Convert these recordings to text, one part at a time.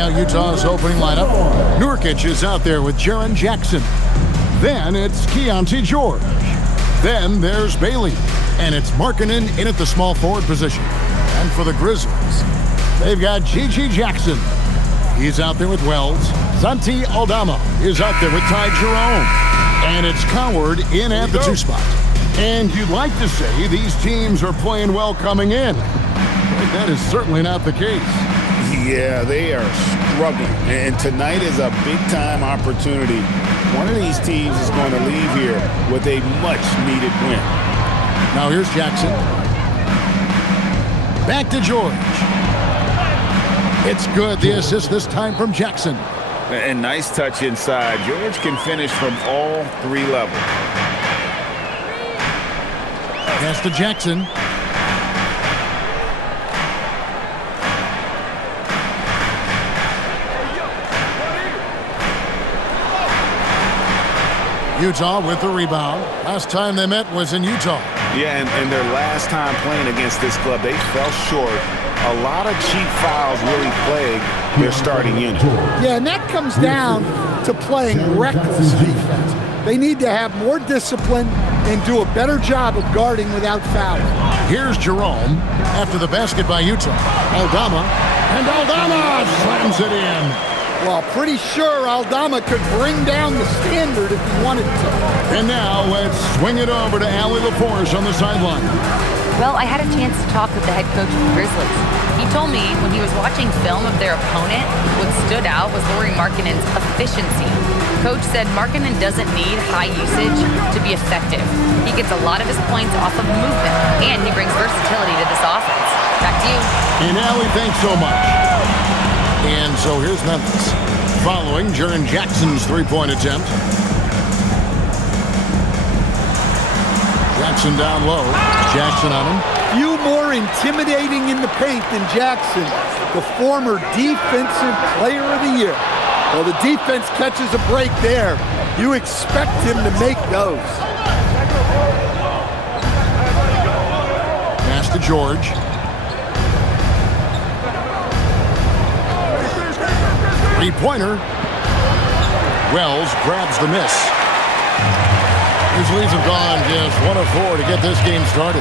Starting out Utah's opening lineup, Nurkic is out there with Jaren Jackson. Then it's Keontae George. Then there's Bailey. And it's Markkanen in at the small forward position. And for the Grizzlies, they've got Gigi Jackson. He's out there with Wells. Santi Aldama is out there with Ty Jerome. And it's Coward in at the 2 spot. And you'd like to say these teams are playing well coming in. But that is certainly not the case. Yeah, they are struggling. And tonight is a big-time opportunity. One of these teams is going to leave here with a much-needed win. Now here's Jackson. Back to George. It's good. The assist this time from Jackson. And nice touch inside. George can finish from all 3 levels. Pass to Jackson. Utah with the rebound. Last time they met was in Utah. Yeah, and their last time playing against this club, they fell short. A lot of cheap fouls really plague their starting unit. Yeah, and that comes down to playing reckless defense. They need to have more discipline and do a better job of guarding without fouling. Here's Jerome after the basket by Utah. Aldama, and Aldama slams it in. Well, pretty sure Aldama could bring down the standard if he wanted to. And now let's swing it over to Allie LaForce on the sideline. Well, I had a chance to talk with the head coach of the Grizzlies. He told me when he was watching film of their opponent, what stood out was Lauri Markkanen's efficiency. Coach said Markkanen doesn't need high usage to be effective. He gets a lot of his points off of movement, and he brings versatility to this offense. Back to you. And Allie, thanks so much. And so here's Memphis, following Jaren Jackson's three-point attempt. Jackson down low. Jackson on him. Few more intimidating in the paint than Jackson, the former Defensive Player of the Year. Well, the defense catches a break there. You expect him to make those. Pass to George. Three-pointer. Wells grabs the miss. Grizzlies have gone just 1 of 4 to get this game started.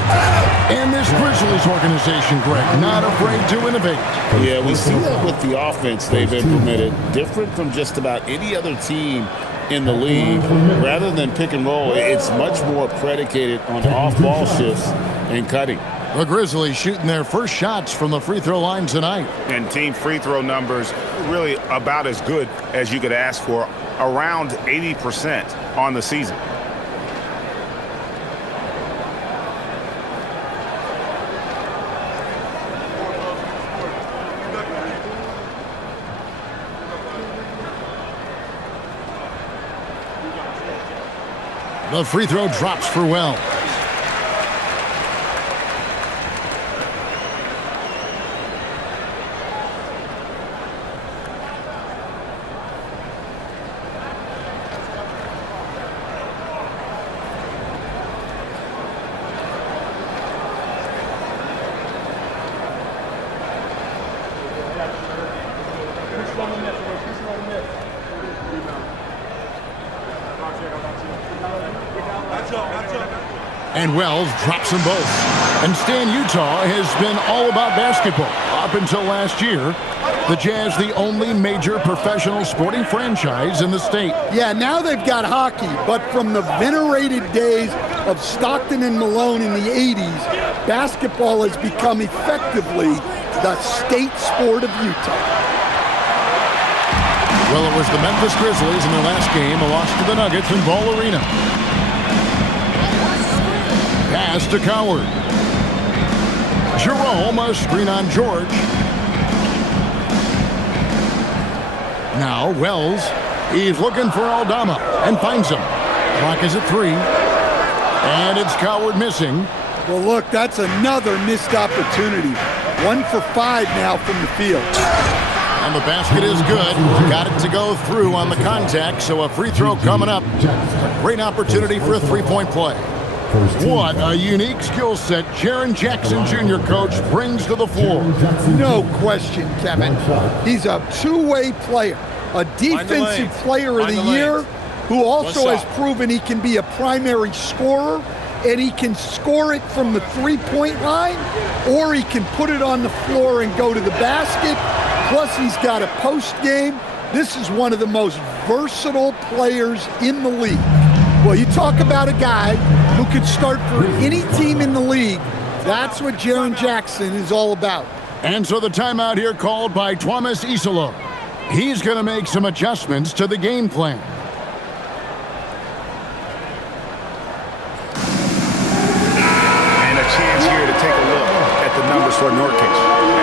And this Grizzlies organization, Greg, not afraid to innovate. Yeah, we see that with the offense they've implemented, different from just about any other team in the league. Rather than pick and roll, it's much more predicated on off-ball shifts and cutting. The Grizzlies shooting their first shots from the free throw line tonight. And team free throw numbers really about as good as you could ask for, around 80% on the season. The free throw drops for Wells. And Wells drops them both. And Stan, Utah has been all about basketball up until last year. The Jazz, the only major professional sporting franchise in the state. Yeah, now they've got hockey, but from the venerated days of Stockton and Malone in the 80s, basketball has become effectively the state sport of Utah. Well, it was the Memphis Grizzlies in their last game, a loss to the Nuggets in Ball Arena. Pass to Coward. Jerome, a screen on George. Now Wells, he's looking for Aldama and finds him. Clock is at 3. And it's Coward missing. Well, look, that's another missed opportunity. 1 for 5 now from the field. And the basket is good. Got it to go through on the contact, so a free throw coming up. A great opportunity for a three-point play. What a unique skill set Jaren Jackson Jr. coach brings to the floor. No question, Kevin. He's a two-way player, a defensive player of the year who also has proven he can be a primary scorer, and he can score it from the three-point line, or he can put it on the floor and go to the basket. Plus, he's got a post game. This is one of the most versatile players in the league. Well, you talk about a guy who could start for any team in the league. That's what Jaren Jackson is all about. And so the timeout here called by Thomas Isolo. He's going to make some adjustments to the game plan. And a chance here to take a look at the numbers for Nurkic.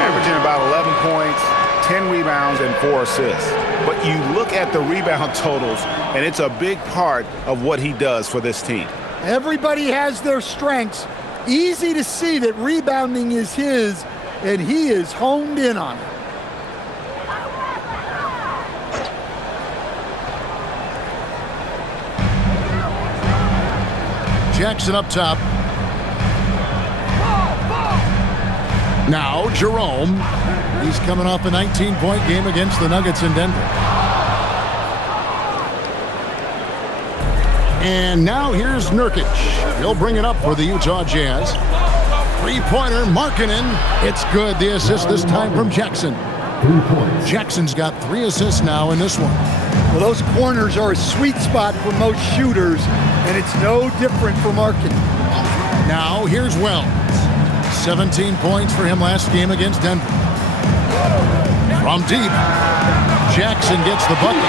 Averaging about 11 points, 10 rebounds, and 4 assists. But you look at the rebound totals, and it's a big part of what he does for this team. Everybody has their strengths. Easy to see that rebounding is his, and he is honed in on it. Jackson up top. Now Jerome. He's coming off a 19-point game against the Nuggets in Denver. And now here's Nurkic. He'll bring it up for the Utah Jazz. Three-pointer, Markkanen. It's good. The assist this time from Jackson. Jackson's got 3 assists now in this one. Well, those corners are a sweet spot for most shooters, and it's no different for Markkanen. Now here's Wells. 17 points for him last game against Denver. From deep, Jackson gets the bucket.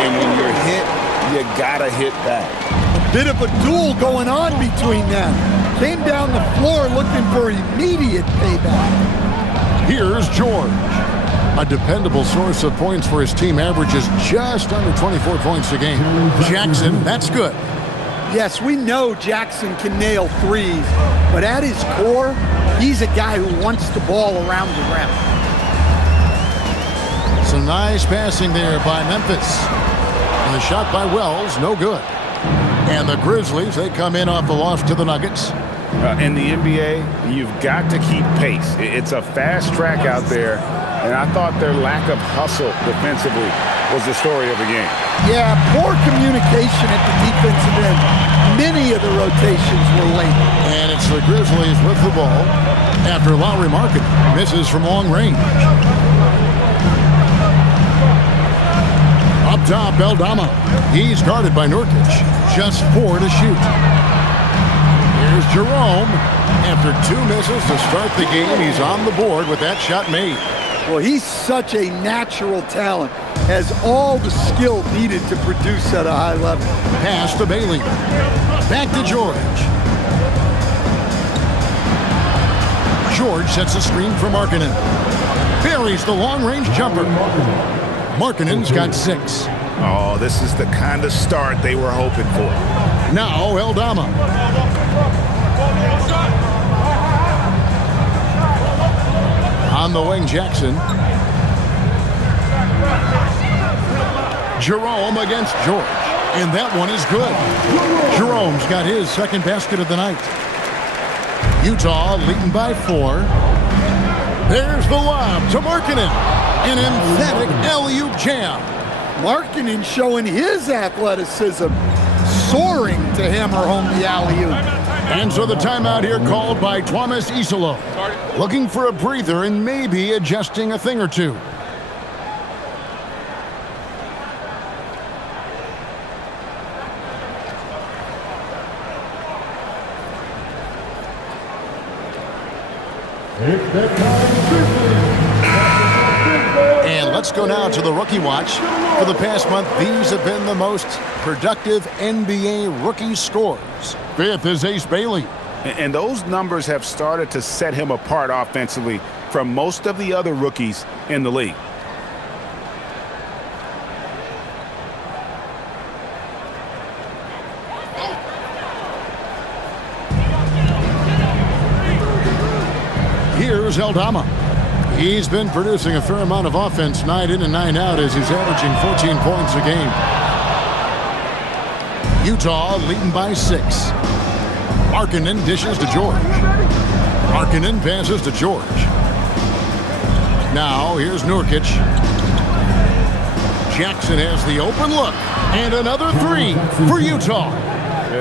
And when you're hit, you gotta hit back. A bit of a duel going on between them. Came down the floor looking for immediate payback. Here's George. A dependable source of points for his team, averages just under 24 points a game. Jackson, that's good. Yes, we know Jackson can nail threes, but at his core, he's a guy who wants the ball around the rim. Some nice passing there by Memphis. And the shot by Wells, no good. And the Grizzlies, they come in off the loss to the Nuggets. In the NBA, you've got to keep pace. It's a fast track out there, and I thought their lack of hustle defensively was the story of the game. Yeah, poor communication at the defensive end. Many of the rotations were late. And it's the Grizzlies with the ball after Lowry Markkanen misses from long range. Up top, Eldama. He's guarded by Nurkic. Just 4 to shoot. Here's Jerome. After 2 misses to start the game, he's on the board with that shot made. Well, he's such a natural talent. Has all the skill needed to produce at a high level. Pass to Bailey. Back to George. George sets a screen for Markkanen. Buries the long-range jumper. Markkanen's got 6. Oh, this is the kind of start they were hoping for. Now Eldama. On the wing, Jackson. Jerome against George. And that one is good. Jerome's got his second basket of the night. Utah leading by 4. There's the lob to Markkanen. An emphatic alley-oop jam. Markkanen showing his athleticism, soaring to hammer home the alley-oop. And so the timeout here called by Thomas Isolo. Looking for a breather and maybe adjusting a thing or two. And let's go now to the rookie watch. For the past month, these have been the most productive NBA rookie scores. 5th is Ace Bailey. And those numbers have started to set him apart offensively from most of the other rookies in the league. Here's Eldama. He's been producing a fair amount of offense night in and night out as he's averaging 14 points a game. Utah leading by 6. Markkanen dishes to George. Markkanen passes to George. Now here's Nurkic. Jackson has the open look. And another 3 for Utah.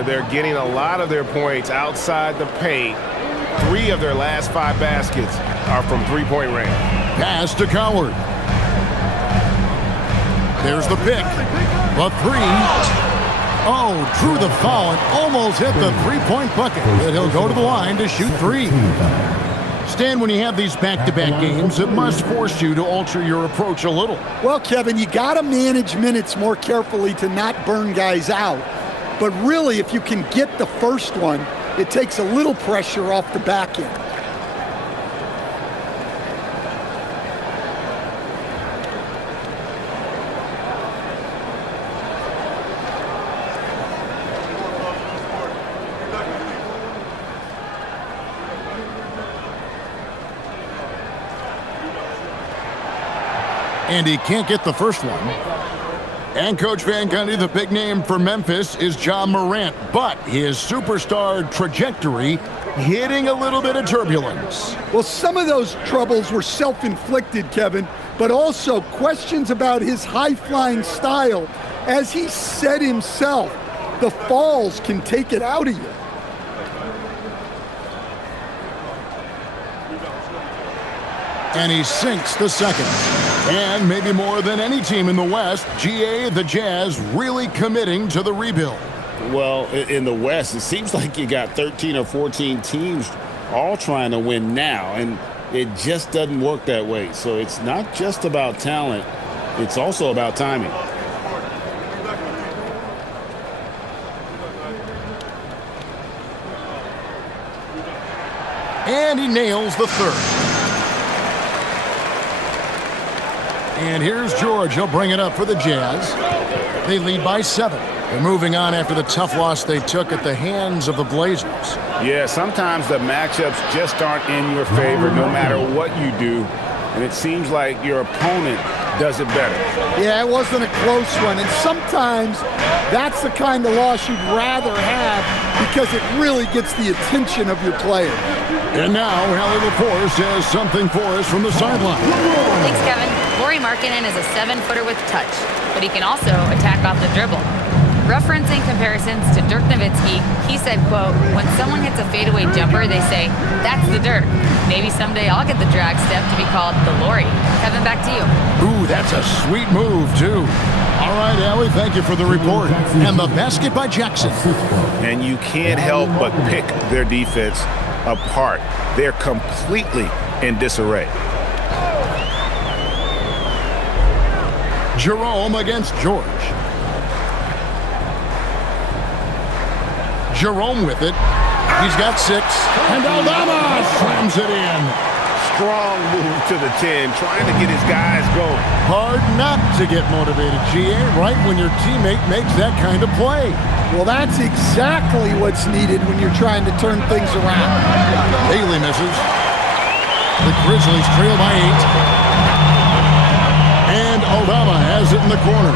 They're getting a lot of their points outside the paint. 3 of their last 5 baskets are from three-point range. Pass to Coward. There's the pick. The 3. Oh, drew the foul and almost hit the three-point bucket. But he'll go to the line to shoot 3. Stan, when you have these back-to-back games, it must force you to alter your approach a little. Well, Kevin, you got to manage minutes more carefully to not burn guys out. But really, if you can get the first one, it takes a little pressure off the back end. And he can't get the first one. And Coach Van Gundy, the big name for Memphis is Ja Morant, but his superstar trajectory hitting a little bit of turbulence. Well, some of those troubles were self-inflicted, Kevin, but also questions about his high-flying style. As he said himself, the falls can take it out of you. And he sinks the second. And maybe more than any team in the West, GA, the Jazz, really committing to the rebuild. Well, in the West, it seems like you got 13 or 14 teams all trying to win now, and it just doesn't work that way. So it's not just about talent, it's also about timing. And he nails the third. And here's George. He'll bring it up for the Jazz. They lead by 7. They're moving on after the tough loss they took at the hands of the Blazers. Yeah, sometimes the matchups just aren't in your favor no matter what you do. And it seems like your opponent does it better. Yeah, it wasn't a close one. And sometimes that's the kind of loss you'd rather have because it really gets the attention of your players. And now, Hallie LaForce has something for us from the sideline. Thanks, Kevin. Lauri Markkanen is a 7-footer with touch, but he can also attack off the dribble. Referencing comparisons to Dirk Nowitzki, he said, quote, when someone hits a fadeaway jumper, they say, that's the Dirk. Maybe someday I'll get the drag step to be called the Lauri. Kevin, back to you. Ooh, that's a sweet move, too. All right, Allie, thank you for the report. And the basket by Jackson. And you can't help but pick their defense apart. They're completely in disarray. Jerome against George. Jerome with it. He's got 6. And Aldama slams it in. Strong move to the 10, trying to get his guys going. Hard not to get motivated, GA, right when your teammate makes that kind of play. Well, that's exactly what's needed when you're trying to turn things around. Bailey misses. The Grizzlies trail by 8. And Aldama has it in the corner.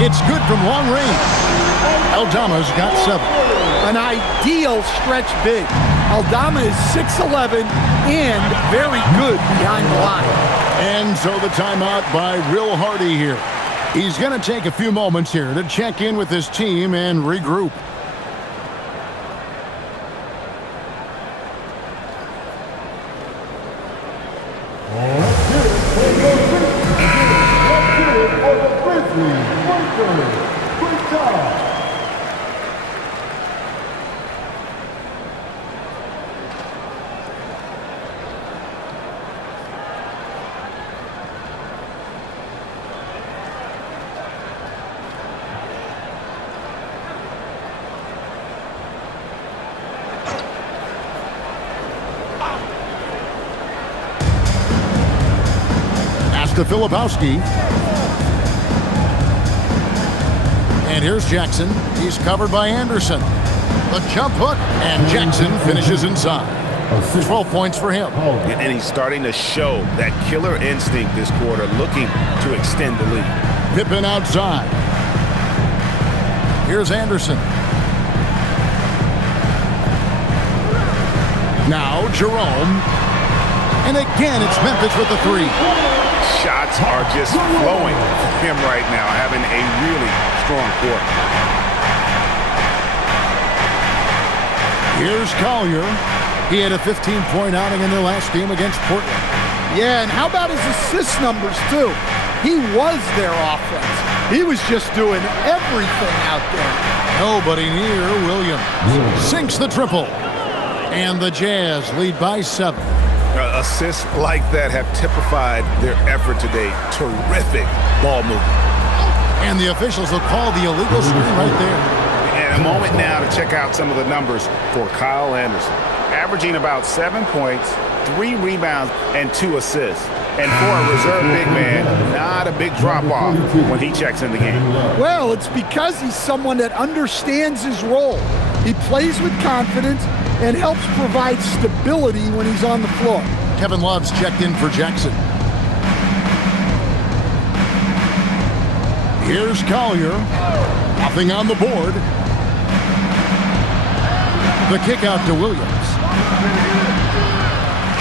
It's good from long range. Aldama's got 7. An ideal stretch big. Aldama is 6'11" and very good behind the line. And so the timeout by Will Hardy here. He's going to take a few moments here to check in with his team and regroup. To Filipowski. And here's Jackson. He's covered by Anderson. The jump hook, and Jackson finishes inside. 12 points for him. And he's starting to show that killer instinct this quarter, looking to extend the lead. Pippen outside. Here's Anderson. Now Jerome. And again, it's Memphis with the three. Shots are just flowing for him right now, having a really strong quarter. Here's Collier. He had a 15-point outing in their last game against Portland. Yeah, and how about his assist numbers, too? He was their offense. He was just doing everything out there. Nobody near Williams. Sinks the triple. And the Jazz lead by 7. Assists like that have typified their effort today. Terrific ball movement. And the officials will call the illegal screen right there. And a moment now to check out some of the numbers for Kyle Anderson. Averaging about 7 points, 3 rebounds, and 2 assists. And for a reserve big man, not a big drop-off when he checks in the game. Well, it's because he's someone that understands his role. He plays with confidence and helps provide stability when he's on the floor. Kevin Love's checked in for Jackson. Here's Collier. Nothing on the board. The kick out to Williams.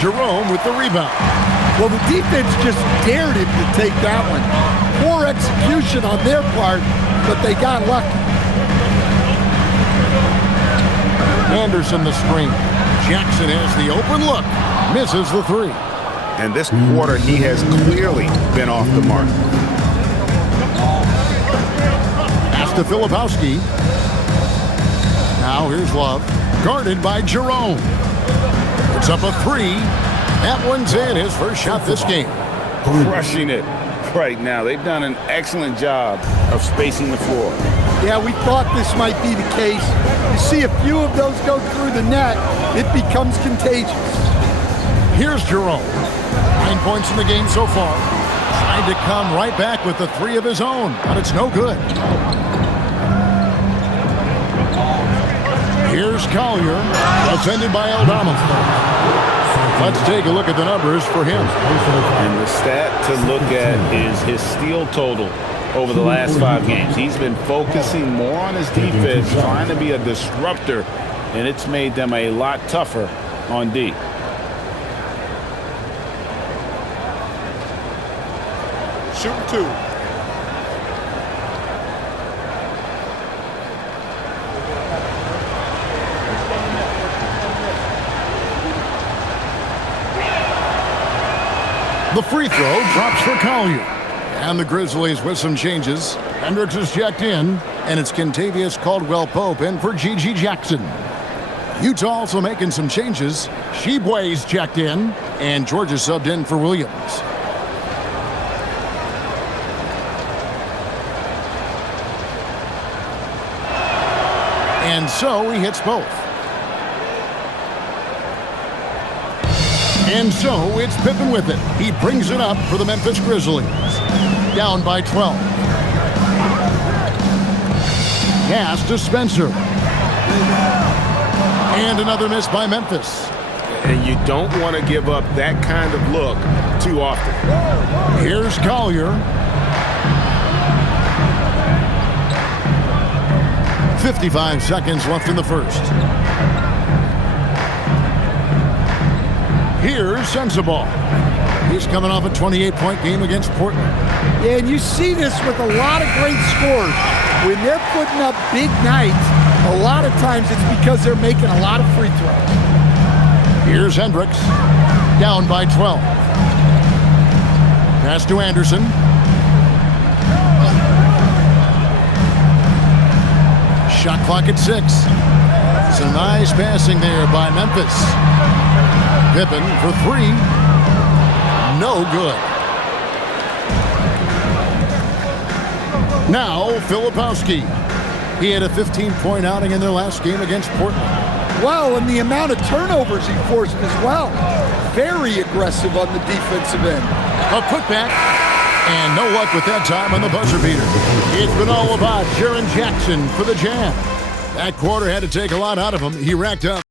Jerome with the rebound. Well, the defense just dared him to take that one. Poor execution on their part, but they got lucky. Anderson the screen. Jackson has the open look. Misses the three. And this quarter, he has clearly been off the mark. Pass to Filipowski. Now here's Love. Guarded by Jerome. It's up a three. That one's in, his first shot this game. Crushing it right now. They've done an excellent job of spacing the floor. Yeah, we thought this might be the case. You see a few of those go through the net, it becomes contagious. Here's Jerome. 9 points in the game so far. Trying to come right back with the three of his own, but it's no good. Here's Collier, defended by Aldama. Let's take a look at the numbers for him. And the stat to look at is his steal total over the last 5 games. He's been focusing more on his defense, trying to be a disruptor, and it's made them a lot tougher on D. Shooting 2. The free throw drops for Collier. And the Grizzlies with some changes. Hendricks is checked in, and it's Kentavious Caldwell-Pope in for G.G. Jackson. Utah also making some changes. Sheboy's checked in, and Georgia subbed in for Williams. And so he hits both. And so it's Pippen with it. He brings it up for the Memphis Grizzlies. Down by 12. Pass to Spencer. And another miss by Memphis. And you don't want to give up that kind of look too often. Here's Collier. 55 seconds left in the first. Here's Sensabaugh. He's coming off a 28-point game against Portland. Yeah, and you see this with a lot of great scores. When they're putting up big nights, a lot of times it's because they're making a lot of free throws. Here's Hendricks. Down by 12. Pass to Anderson. Shot clock at 6. Some nice passing there by Memphis. Pippen for 3. No good. Now, Filipowski. He had a 15-point outing in their last game against Portland. Well, and the amount of turnovers he forced as well. Very aggressive on the defensive end. A putback, and no luck with that time on the buzzer beater. It's been all about Jaren Jackson for the Jam. That quarter had to take a lot out of him. He racked up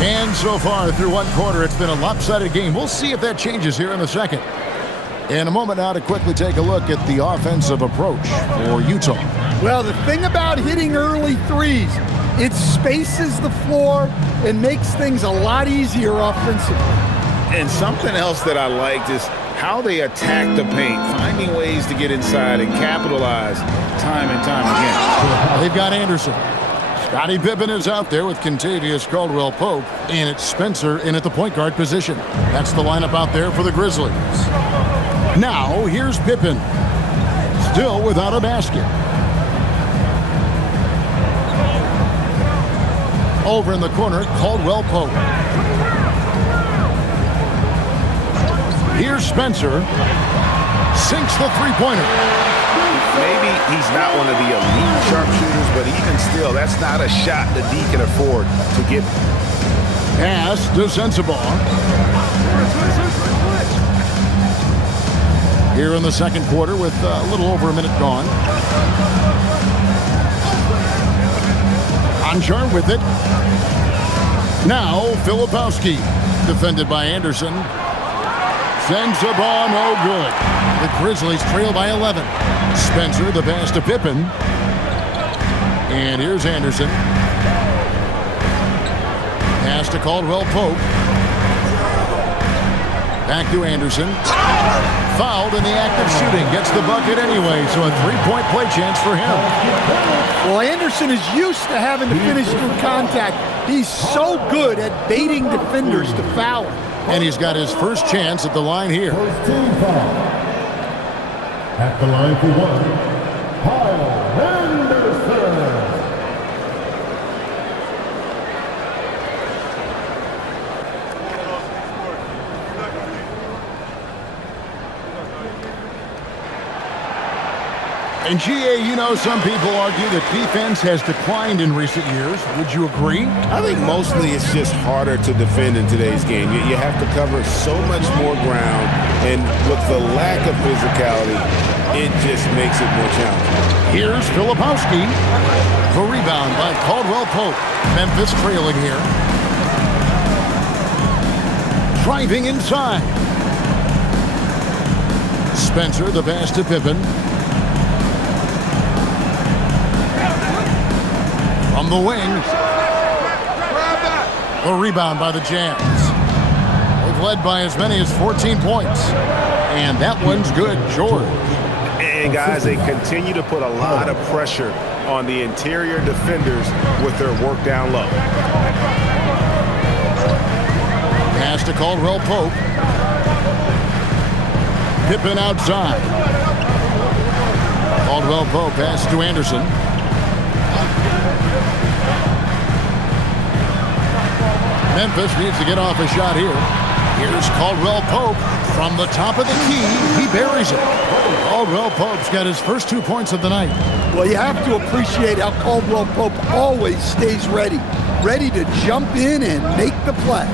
And so far through one quarter, it's been a lopsided game. We'll see if that changes here in the second. In a moment now to quickly take a look at the offensive approach for Utah. Well, the thing about hitting early threes, it spaces the floor and makes things a lot easier offensively. And something else that I liked is how they attack the paint, finding ways to get inside and capitalize time and time again. They've got Anderson. Scottie Pippen is out there with Kentavious Caldwell-Pope, and it's Spencer in at the point guard position. That's the lineup out there for the Grizzlies. Now, here's Pippen, still without a basket. Over in the corner, Caldwell-Pope. Here's Spencer. Sinks the three-pointer. Maybe he's not one of the elite sharpshooters, but even still, that's not a shot that D can afford to give. Pass to Sensabaugh. Here in the second quarter with a little over a minute gone. Anjar with it. Now Filipowski, defended by Anderson. Sensabaugh, no good. The Grizzlies trail by 11. Spencer, the pass to Pippen. And here's Anderson. Pass to Caldwell-Pope. Back to Anderson. Fouled in the act of shooting. Gets the bucket anyway, so a three-point play chance for him. Well, Anderson is used to having to finish through contact. He's so good at baiting defenders to foul him. And he's got his first chance at the line here. At the line for one, Anderson. And GA, you know, some people argue that defense has declined in recent years. Would you agree? I think mostly it's just harder to defend in today's game. You have to cover so much more ground, and with the lack of physicality, it just makes it more challenging. Here's Filipowski. The rebound by Caldwell-Pope. Memphis trailing here. Driving inside. Spencer, the pass to Pippen. From the wing. The rebound by the Jazz. They've led by as many as 14 points. And that one's good, George. And guys, they continue to put a lot of pressure on the interior defenders with their work down low. Pass to Caldwell-Pope. Pippen outside. Caldwell-Pope pass to Anderson. Memphis needs to get off a shot here. Here's Caldwell-Pope from the top of the key. He buries it. Caldwell-Pope's got his first 2 points of the night. Well, you have to appreciate how Caldwell-Pope always stays ready to jump in and make the play.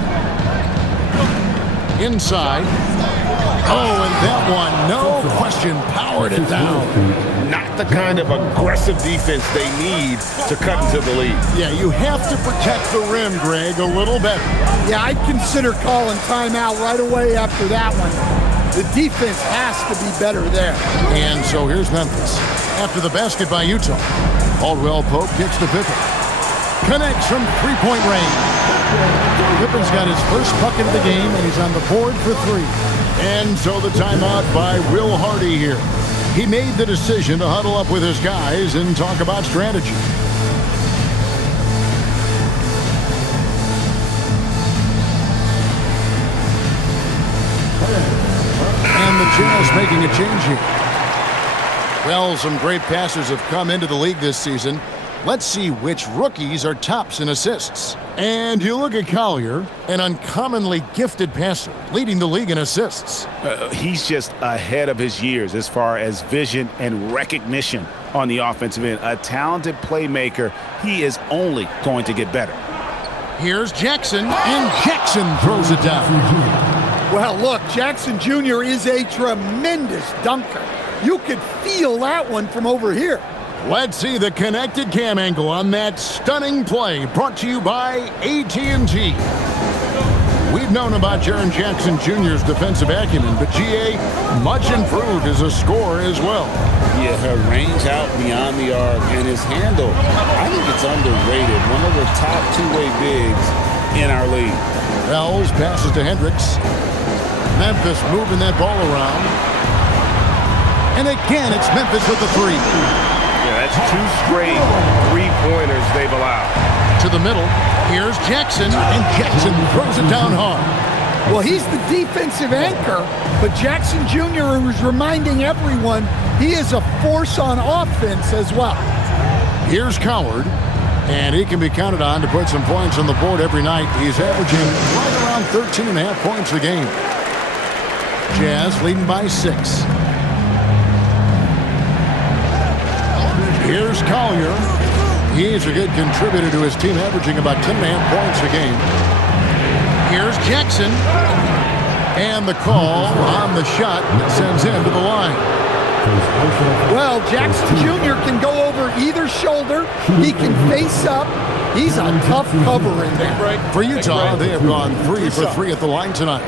Inside. Oh, and that one, no question, powered it down. Not the kind of aggressive defense they need to cut into the lead. Yeah, you have to protect the rim, Greg, a little better. Yeah, I'd consider calling timeout right away after that one. The defense has to be better there. And so here's Memphis. After the basket by Utah, Caldwell-Pope kicks to Pippen. Connects from three-point range. Pippen's got his first bucket of the game, and he's on the board for three. And so the timeout by Will Hardy here. He made the decision to huddle up with his guys and talk about strategy. And the Jazz making a change here. Well, some great passers have come into the league this season. Let's see which rookies are tops in assists. And you look at Collier, an uncommonly gifted passer, leading the league in assists. He's just ahead of his years as far as vision and recognition on the offensive end. A talented playmaker. He is only going to get better. Here's Jackson, and Jackson throws it down. Well, look, Jackson Jr. is a tremendous dunker. You could feel that one from over here. Let's see the connected cam angle on that stunning play, brought to you by AT&T. We've known about Jaren Jackson Jr.'s defensive acumen, but GA much improved as a scorer as well. Yeah, her range out beyond the arc and his handle, I think it's underrated. One of the top two-way bigs in our league. Wells passes to Hendricks. Memphis moving that ball around. And again, it's Memphis with the three. Yeah, that's 2 straight three-pointers they've allowed. To the middle. Here's Jackson, and Jackson throws it down hard. Well, he's the defensive anchor, but Jackson Jr. is reminding everyone he is a force on offense as well. Here's Coward, and he can be counted on to put some points on the board every night. He's averaging right around 13.5 points a game. Jazz leading by 6. Here's Collier. He's a good contributor to his team, averaging about 10.5 points a game. Here's Jackson. And the call on the shot that sends him to the line. Well, Jackson Jr. can go over either shoulder. He can face up. He's a tough cover in there. For Utah, they have gone 3 for 3 at the line tonight.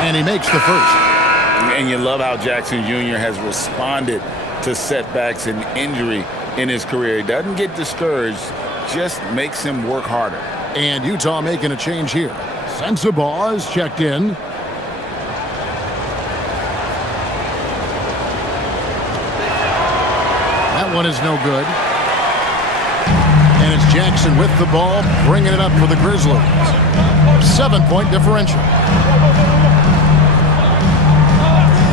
And he makes the first. And you love how Jackson Jr. has responded to setbacks and injury in his career. He doesn't get discouraged, just makes him work harder. And Utah making a change here. Sensabaugh is checked in. That one is no good. And it's Jackson with the ball, bringing it up for the Grizzlies. 7-point differential.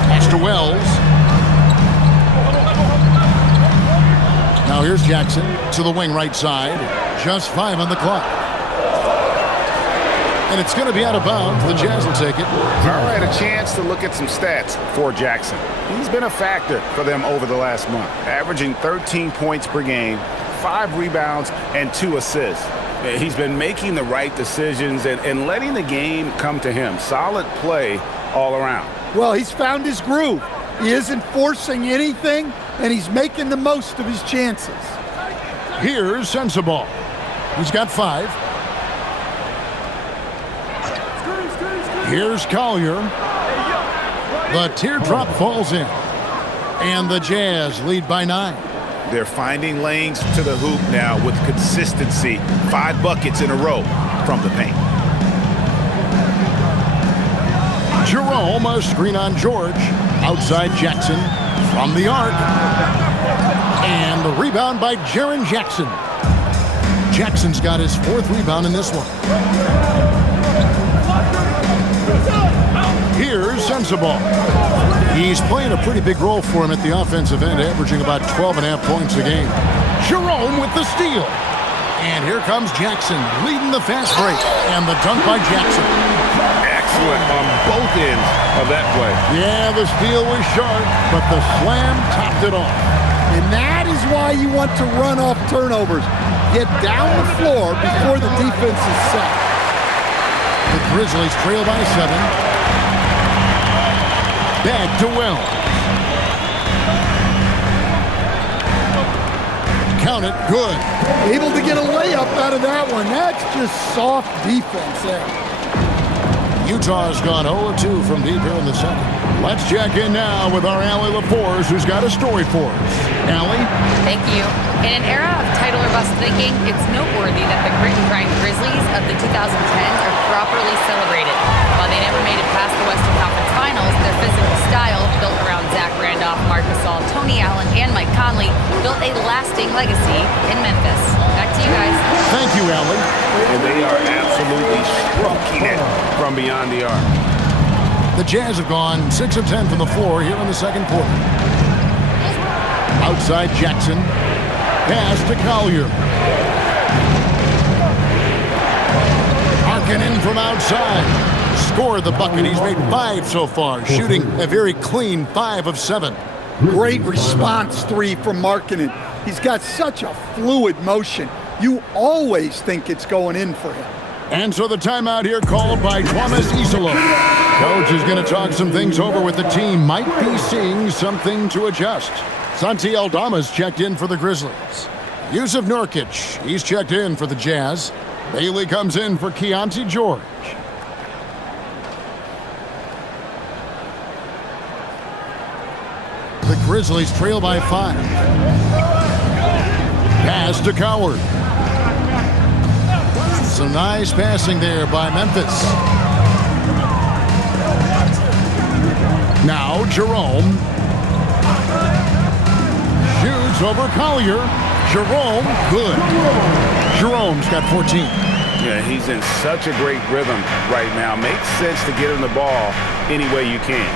Pass to Wells. Now here's Jackson to the wing right side. Just 5 on the clock. And it's going to be out of bounds. The Jazz will take it. All right, a chance to look at some stats for Jackson. He's been a factor for them over the last month, averaging 13 points per game, 5 rebounds, and 2 assists. He's been making the right decisions and letting the game come to him. Solid play all around. Well, he's found his groove. He isn't forcing anything, and he's making the most of his chances. Here's Sensabaugh. He's got 5. Here's Collier. The teardrop falls in. And the Jazz lead by 9. They're finding lanes to the hoop now with consistency. 5 buckets in a row from the paint. Jerome, a screen on George. Outside Jackson from the arc. And the rebound by Jaren Jackson. Jackson's got his 4th rebound in this one. Here's Sensabaugh. He's playing a pretty big role for him at the offensive end, averaging about 12.5 points a game. Jerome with the steal. And here comes Jackson, leading the fast break. And the dunk by Jackson. Excellent on both ends of that play. Yeah, the steal was sharp, but the slam topped it off. And that is why you want to run off turnovers. Get down the floor before the defense is set. The Grizzlies trail by 7. Back to Wells. Count it, good. Able to get a layup out of that one. That's just soft defense there. Utah's gone 0-2 from deep here in the second. Let's check in now with our Allie LaForce, who's got a story for us. Allie? Thank you. In an era of title or bust thinking, it's noteworthy that the grit and grind Grizzlies of the 2010s are properly celebrated. While they never made it past the Western Conference Finals, their physical style, built around Zach Randolph, Marc Gasol, Tony Allen, and Mike Conley, built a lasting legacy in Memphis. Back to you guys. Thank you, Allie. And they are absolutely stroking it from beyond the arc. The Jazz have gone 6 of 10 from the floor here in the second quarter. Outside Jackson. Pass to Collier. Arkin in from outside. Scored the bucket. He's made 5 so far, shooting a very clean 5 of 7. Great response 3 from Markkanen. He's got such a fluid motion. You always think it's going in for him. And so the timeout here called by Thomas Isolo. Coach is going to talk some things over with the team. Might be seeing something to adjust. Santi Aldama's checked in for the Grizzlies. Yusuf Nurkic, he's checked in for the Jazz. Bailey comes in for Keontae George. The Grizzlies trail by 5. Pass to Coward. Some nice passing there by Memphis. Now Jerome. Shoots over Collier. Jerome, good. Jerome's got 14. Yeah, he's in such a great rhythm right now. Makes sense to get him the ball any way you can.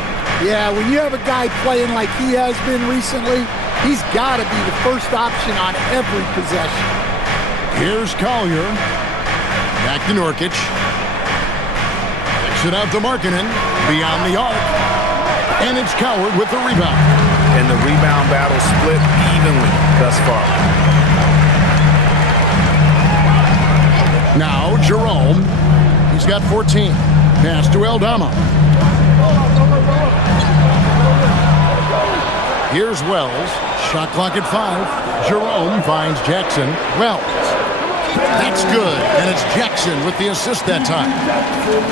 Yeah, when you have a guy playing like he has been recently, he's got to be the first option on every possession. Here's Collier. Back to Nurkic. Kicks it out to Markkanen. Beyond the arc. And it's Coward with the rebound. And the rebound battle split evenly thus far. Now Jerome. He's got 14. Pass to Aldama. Here's Wells. Shot clock at 5. Jerome finds Jackson. Wells. That's good. And it's Jackson with the assist that time.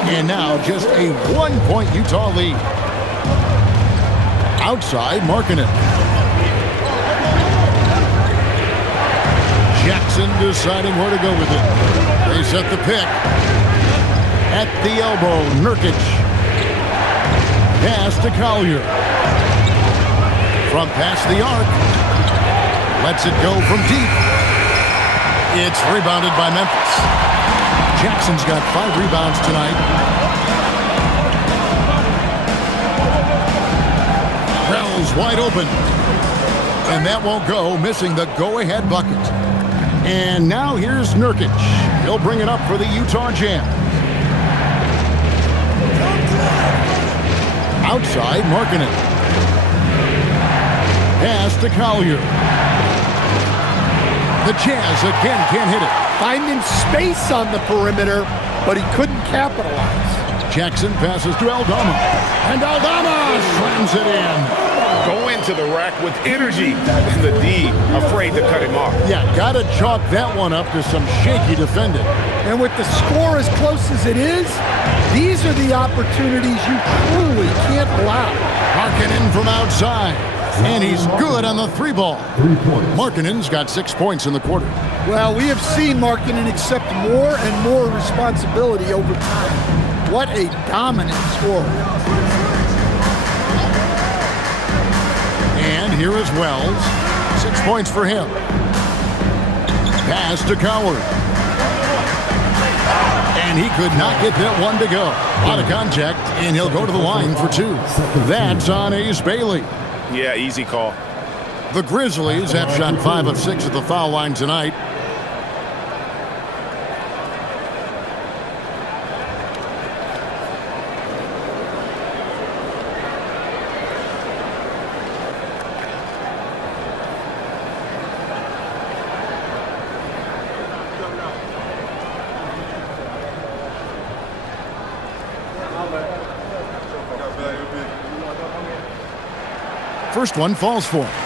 And now just a 1-point Utah lead. Outside, Markkanen. Jackson deciding where to go with it. They set the pick. At the elbow, Nurkic. Pass to Collier. From past the arc. Lets it go from deep. It's rebounded by Memphis. Jackson's got 5 rebounds tonight. Wells wide open. And that won't go, missing the go-ahead bucket. And now here's Nurkic. He'll bring it up for the Utah Jazz. Outside, Markkanen. Pass to Collier. The Jazz again can't hit it. Finding space on the perimeter, but he couldn't capitalize. Jackson passes to Aldama. And Aldama slams it in. Go into the rack with energy. And the D afraid to cut him off. Yeah, gotta chalk that one up to some shaky defending. And with the score as close as it is, these are the opportunities you truly can't allow. Markkanen from outside. And he's good on the 3-ball. 3 points. Markkanen's got 6 points in the quarter. Well, we have seen Markkanen accept more and more responsibility over time. What a dominant scorer. And here is Wells. 6 points for him. Pass to Coward. And he could not get that one to go. Out of contact, and he'll go to the line for 2. That's on Ace Bailey. Yeah, easy call. The Grizzlies have shot 5 of 6 at the foul line tonight. First one falls for him.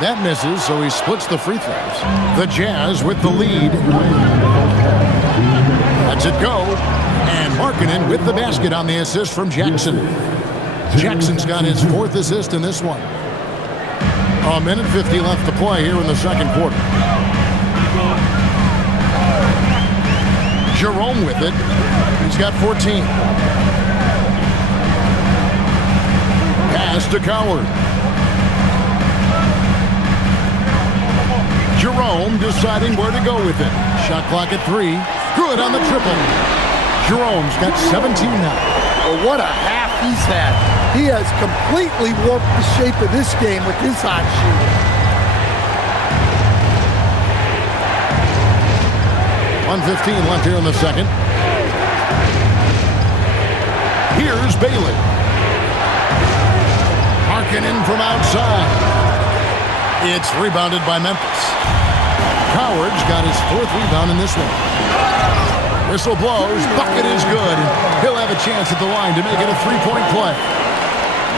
That misses, so he splits the free throws. The Jazz with the lead. Lets it go. And Markkanen with the basket on the assist from Jackson. Jackson's got his 4th assist in this one. 1:50 left to play here in the second quarter. Jerome with it. He's got 14. Pass to Coward. Jerome deciding where to go with it. Shot clock at 3. Good on the triple. Jerome's got 17 now. Well, what a half he's had. He has completely warped the shape of this game with his hot shooting. 1:15 left here in the second. Here's Bailey. Markkanen from outside. It's rebounded by Memphis. Coward's got his 4th rebound in this one. Whistle blows. Bucket is good. He'll have a chance at the line to make it a 3-point play.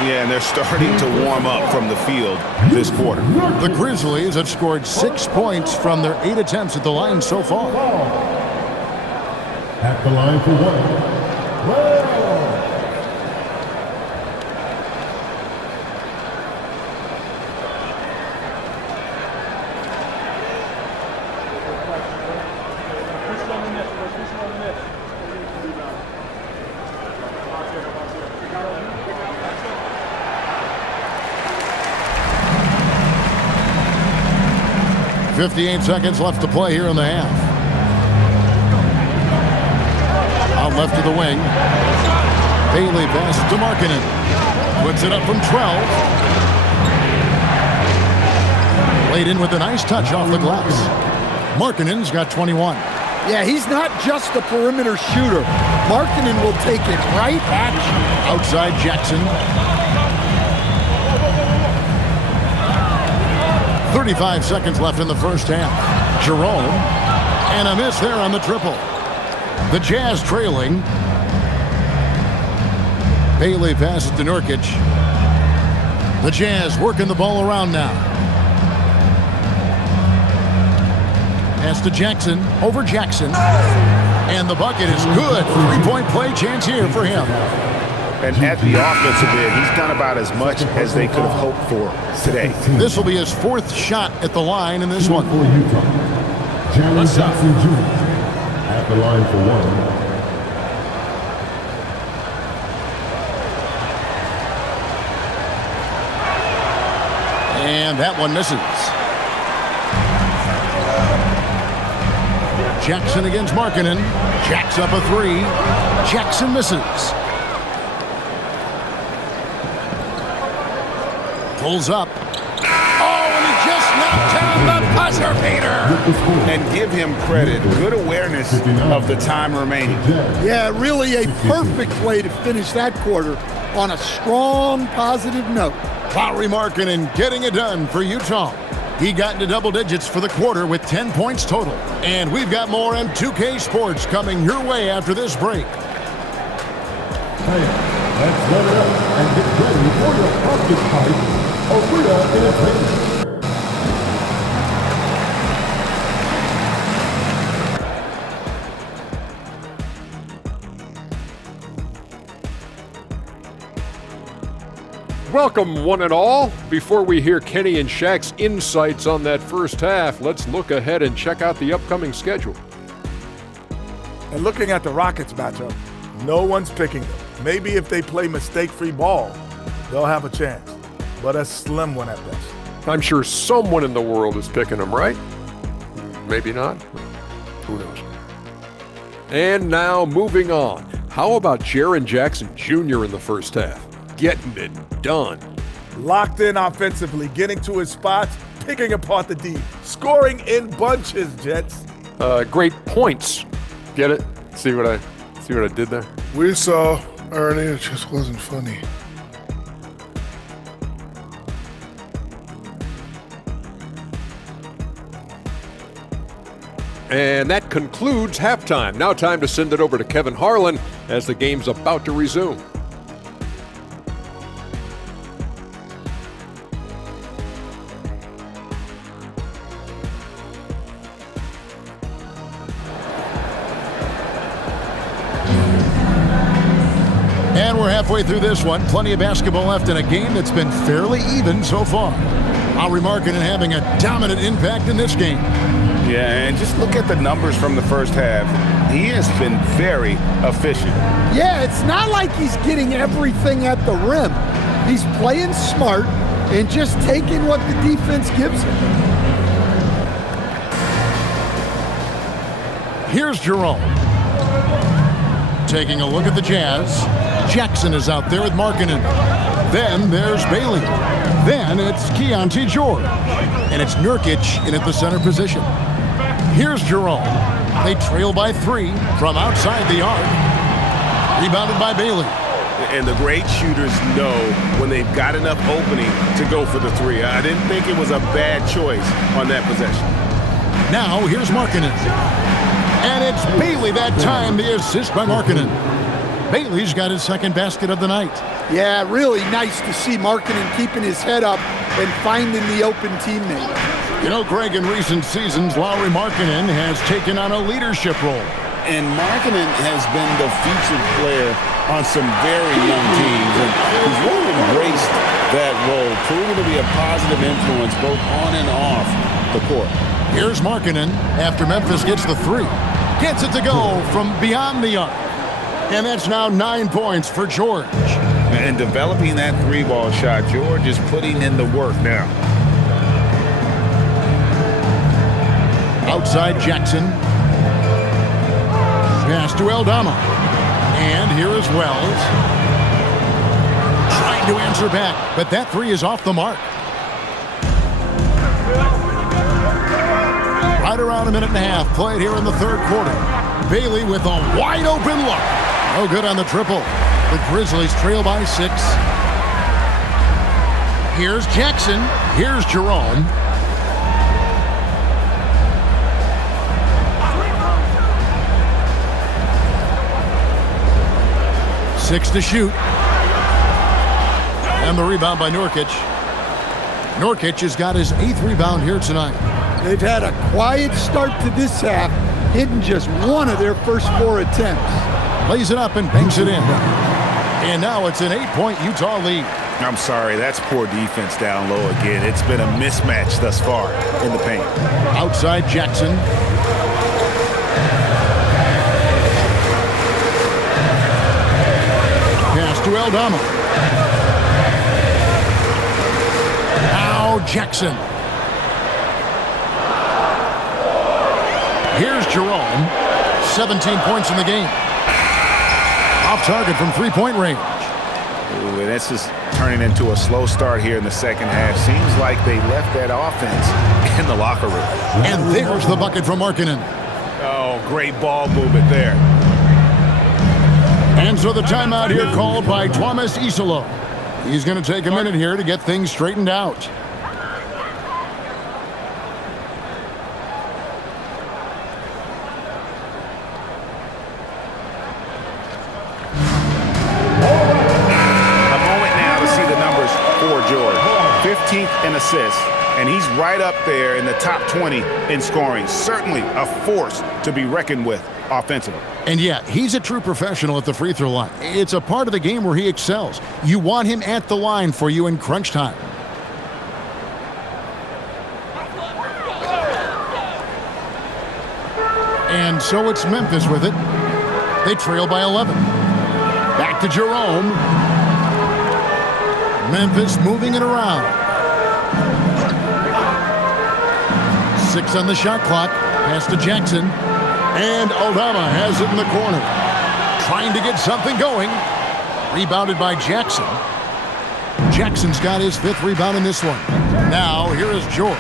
Yeah, and they're starting to warm up from the field this quarter. The Grizzlies have scored 6 points from their 8 attempts at the line so far. At the line for one. 58 seconds left to play here in the half. Out left to the wing. Bailey passes to Markkanen. Puts it up from 12. Laid in with a nice touch off the glass. Markkanen's got 21. Yeah, he's not just a perimeter shooter. Markkanen will take it right at you. Outside Jackson. 35 seconds left in the first half. Jerome. And a miss there on the triple. The Jazz trailing. Bailey passes to Nurkic. The Jazz working the ball around now. Pass to Jackson. Over Jackson. And the bucket is good. 3-point play chance here for him. And at the offensive end, he's done about as much as they could have hoped for today. This will be his 4th shot at the line in this one. For Utah, Jaren Jackson Jr. At the line for one. And that one misses. Jackson against Markkanen. Jacks up a 3. Jackson misses. Pulls up. Oh, and he just knocked down the buzzer beater. And give him credit. Good awareness of the time remaining. Yeah, really a perfect way to finish that quarter on a strong, positive note. Lauri Markkanen getting it done for Utah. He got into double digits for the quarter with 10 points total. And we've got more M2K Sports coming your way after this break. Hey, let's let it up and get ready for your practice fight. Arena Entertainment. Welcome, one and all. Before we hear Kenny and Shaq's insights on that first half, let's look ahead and check out the upcoming schedule. And looking at the Rockets matchup, no one's picking them. Maybe if they play mistake-free ball, they'll have a chance, but a slim one at best. I'm sure someone in the world is picking them, right? Maybe not. Who knows? And now, moving on. How about Jaren Jackson Jr. in the first half? Getting it done. Locked in offensively, getting to his spots, picking apart the D, scoring in bunches, Jets. Great points. Get it? See what I did there? We saw, Ernie, it just wasn't funny. And that concludes halftime. Now time to send it over to Kevin Harlan as the game's about to resume. And we're halfway through this one. Plenty of basketball left in a game that's been fairly even so far. Lauri Markkanen having a dominant impact in this game. Yeah, and just look at the numbers from the first half. He has been very efficient. Yeah, it's not like he's getting everything at the rim. He's playing smart and just taking what the defense gives him. Here's Jerome. Taking a look at the Jazz. Jackson is out there with Markkanen. Then there's Bailey. Then it's Keontae George. And it's Nurkic in at the center position. Here's Jerome. They trail by 3 from outside the arc. Rebounded by Bailey. And the great shooters know when they've got enough opening to go for the 3. I didn't think it was a bad choice on that possession. Now here's Markkanen. And it's Bailey that time, the assist by Markkanen. Bailey's got his second basket of the night. Yeah, really nice to see Markkanen keeping his head up and finding the open teammate. You know, Greg, in recent seasons, Lauri Markkanen has taken on a leadership role. And Markkanen has been the featured player on some very young teams. And he's really embraced that role, proving to be a positive influence both on and off the court. Here's Markkanen after Memphis gets the 3. Gets it to go from beyond the arc. And that's now 9 points for George. And developing that 3-ball shot, George is putting in the work now. Outside Jackson. Pass to Aldama. And here is Wells. Trying to answer back, but that 3 is off the mark. Right around a minute and a half played here in the third quarter. Bailey with a wide open look. No good on the triple. The Grizzlies trail by 6. Here's Jackson. Here's Jerome. Six to shoot. And the rebound by Nurkic. Nurkic has got his 8th rebound here tonight. They've had a quiet start to this half, hitting just 1 of their first 4 attempts. Lays it up and banks it in. And now it's an 8-point Utah lead. I'm sorry, that's poor defense down low again. It's been a mismatch thus far in the paint. Outside Jackson. Pass to Aldama. Now Jackson. Here's Jerome. 17 points in the game. Off target from 3-point range. Ooh, and this is turning into a slow start here in the second half. Seems like they left that offense in the locker room. And there's the bucket from Markkanen. Oh, great ball movement there. And so the timeout here called by Thomas Isolo. He's going to take a minute here to get things straightened out. A moment now to see the numbers for George. 15th in assists, and he's right up there in the top 20 in scoring. Certainly a force to be reckoned with offensively. And yeah, he's a true professional at the free throw line. It's a part of the game where he excels. You want him at the line for you in crunch time. And so it's Memphis with it. They trail by 11. Back to Jerome. Memphis moving it around. 6 on the shot clock. Pass to Jackson. And Aldama has it in the corner. Trying to get something going. Rebounded by Jackson. Jackson's got his 5th rebound in this one. Now here is George.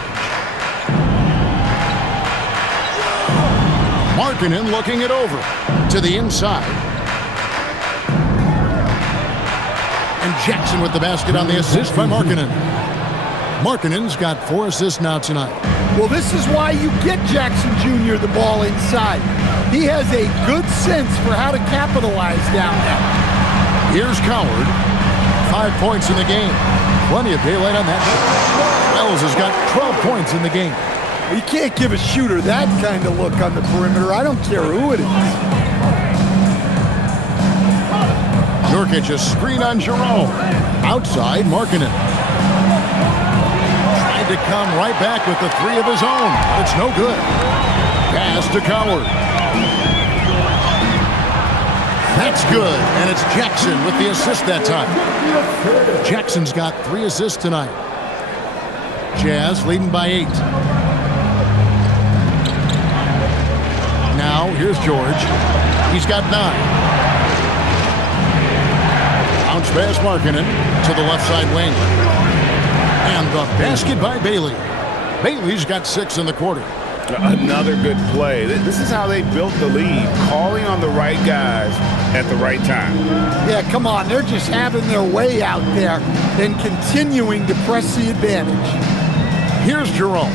Markkanen looking it over to the inside. And Jackson with the basket on the assist by Markkanen. Markkanen's got 4 assists now tonight. Well, this is why you get Jackson Jr. the ball inside. He has a good sense for how to capitalize down there. Here's Coward. 5 points in the game. Plenty of daylight on that shot. Wells has got 12 points in the game. You can't give a shooter that kind of look on the perimeter. I don't care who it is. Nurkic a screen on Jerome. Outside, Markkanen. Tried to come right back with the 3 of his own, but it's no good. Pass to Coward. That's good, and it's Jackson with the assist that time. Jackson's got 3 assists tonight. Jazz leading by 8. Now, here's George. He's got 9. Bounce pass Markkanen to the left side wing. And the basket by Bailey. Bailey's got 6 in the quarter. Another good play. This is how they built the lead, calling on the right guys at the right time. Yeah, come on. They're just having their way out there and continuing to press the advantage. Here's Jerome.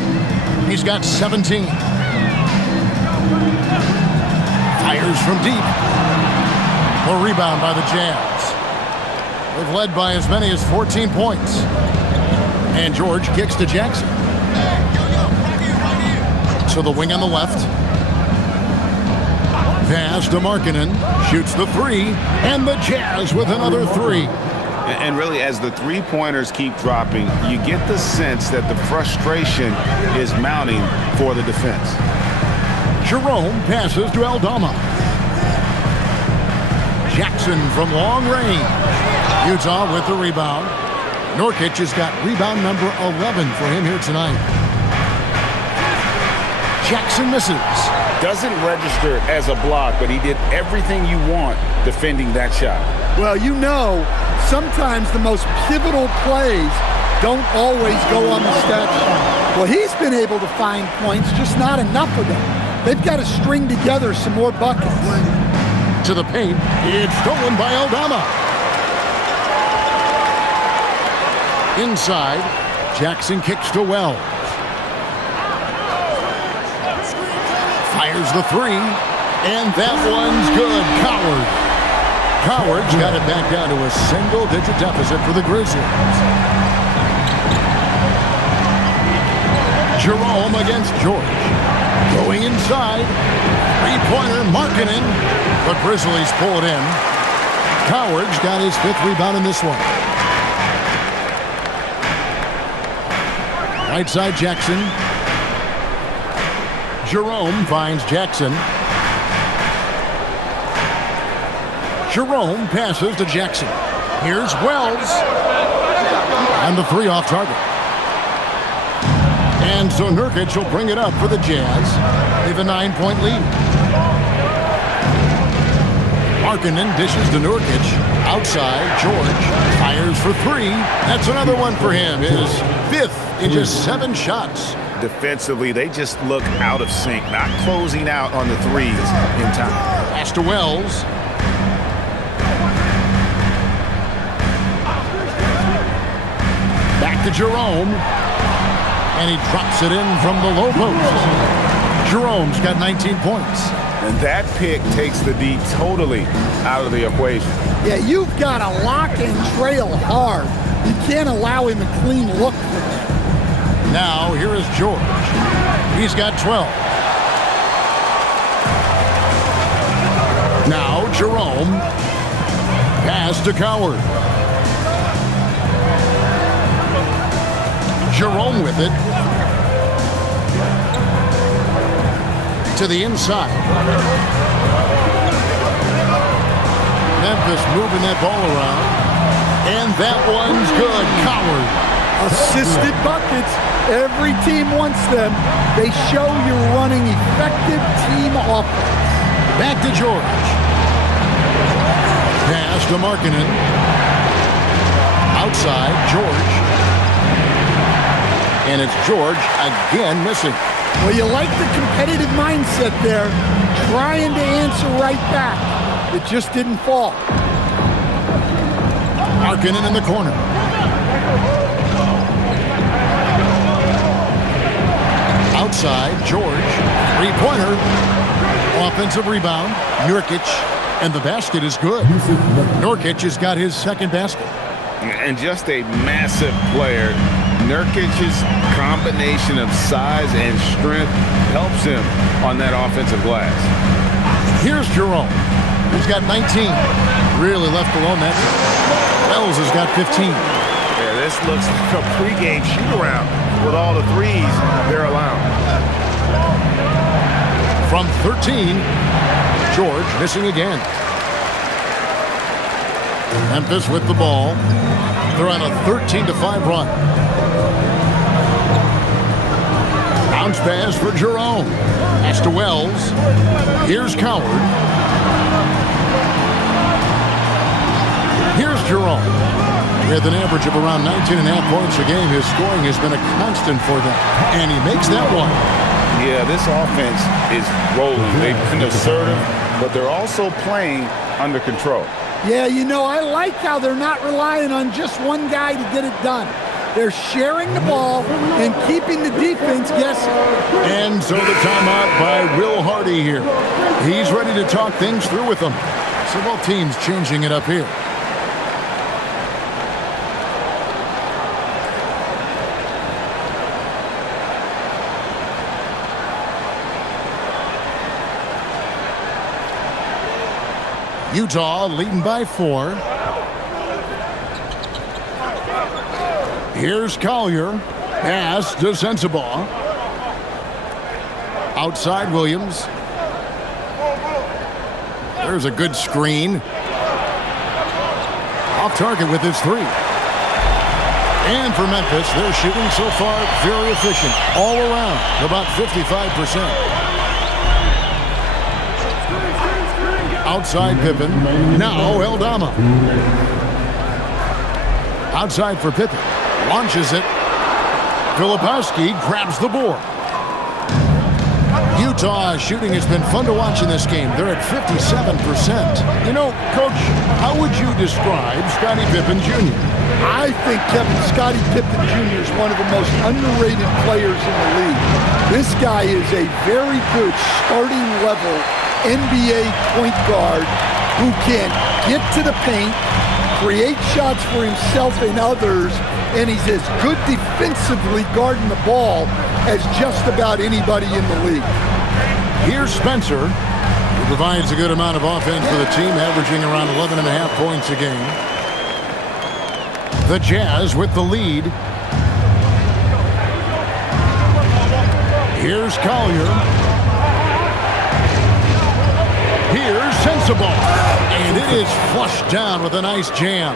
He's got 17. Fires from deep. A rebound by the Jazz. They've led by as many as 14 points. And George kicks to Jackson. To the wing on the left. Pass to Markkanen. Shoots the 3. And the Jazz with another 3. And really, as the three-pointers keep dropping, you get the sense that the frustration is mounting for the defense. Jerome passes to Aldama. Jackson from long range. Utah with the rebound. Nurkic has got rebound number 11 for him here tonight. Jackson misses. Doesn't register as a block, but he did everything you want defending that shot. Well, you know, sometimes the most pivotal plays don't always go on the stat sheet. Well, he's been able to find points, just not enough of them. They've got to string together some more buckets. To the paint. It's stolen by Aldama. Inside. Jackson kicks to Wells. Fires the 3. And that one's good. Coward's got it back down to a single-digit deficit for the Grizzlies. Jerome against George. Going inside. Three-pointer, Markkanen. The Grizzlies pull it in. Coward's got his 5th rebound in this one. Right side, Jackson. Jerome finds Jackson. Jerome passes to Jackson. Here's Wells. And the 3 off target. And so Nurkic will bring it up for the Jazz. They have a 9-point lead. Markkanen dishes to Nurkic. Outside, George fires for 3. That's another one for him. His 5th in just 7 shots. Defensively, they just look out of sync, not closing out on the threes in time. Pass to Wells. Back to Jerome. And he drops it in from the low post. Jerome's got 19 points. And that pick takes the D totally out of the equation. Yeah, you've got to lock and trail hard. You can't allow him a clean look. Now, here is George. He's got 12. Now, Jerome. Pass to Coward. Jerome with it. To the inside. Memphis moving that ball around. And that one's good. Coward. Assisted buckets. Every team wants them. They show you're running effective team offense. Back to George. Pass to Markkanen. Outside, George. And it's George again missing. Well, you like the competitive mindset there, trying to answer right back. It just didn't fall. Markkanen in the corner. Outside, George. Three-pointer. Offensive rebound. Nurkic. And the basket is good. Nurkic has got his 2nd basket. And just a massive player. Nurkic's combination of size and strength helps him on that offensive glass. Here's Jerome. He's got 19. Really left alone that time. Wells has got 15. Yeah, this looks like a pregame shoot-around with all the threes they're allowing. From 13, George missing again. Memphis with the ball. They're on a 13-5 run. Bounce pass for Jerome. Pass to Wells. Here's Coward. Here's Jerome. With an average of around 19.5 points a game, his scoring has been a constant for them. And he makes that one. Yeah, this offense is rolling. They've been assertive, but they're also playing under control. Yeah, you know, I like how they're not relying on just one guy to get it done. They're sharing the ball and keeping the defense guessing. And so the timeout by Will Hardy here. He's ready to talk things through with them. So both teams changing it up here. Utah leading by 4. Here's Collier. Pass to Sensabaugh. Outside Williams. There's a good screen. Off target with his 3. And for Memphis, they're shooting so far very efficient. All around, about 55%. Outside Pippen. Now Eldama. Outside for Pippen. Launches it. Filipowski grabs the board. Utah shooting has been fun to watch in this game. They're at 57%. You know, Coach, how would you describe Scottie Pippen Jr.? I think Scottie Pippen Jr. is one of the most underrated players in the league. This guy is a very good starting level NBA point guard who can get to the paint, create shots for himself and others, and he's as good defensively guarding the ball as just about anybody in the league. Here's Spencer, who provides a good amount of offense for the team, averaging around 11.5 points a game. The Jazz with the lead. Here's Collier. Here's Sensabaugh. And it is flushed down with a nice jam.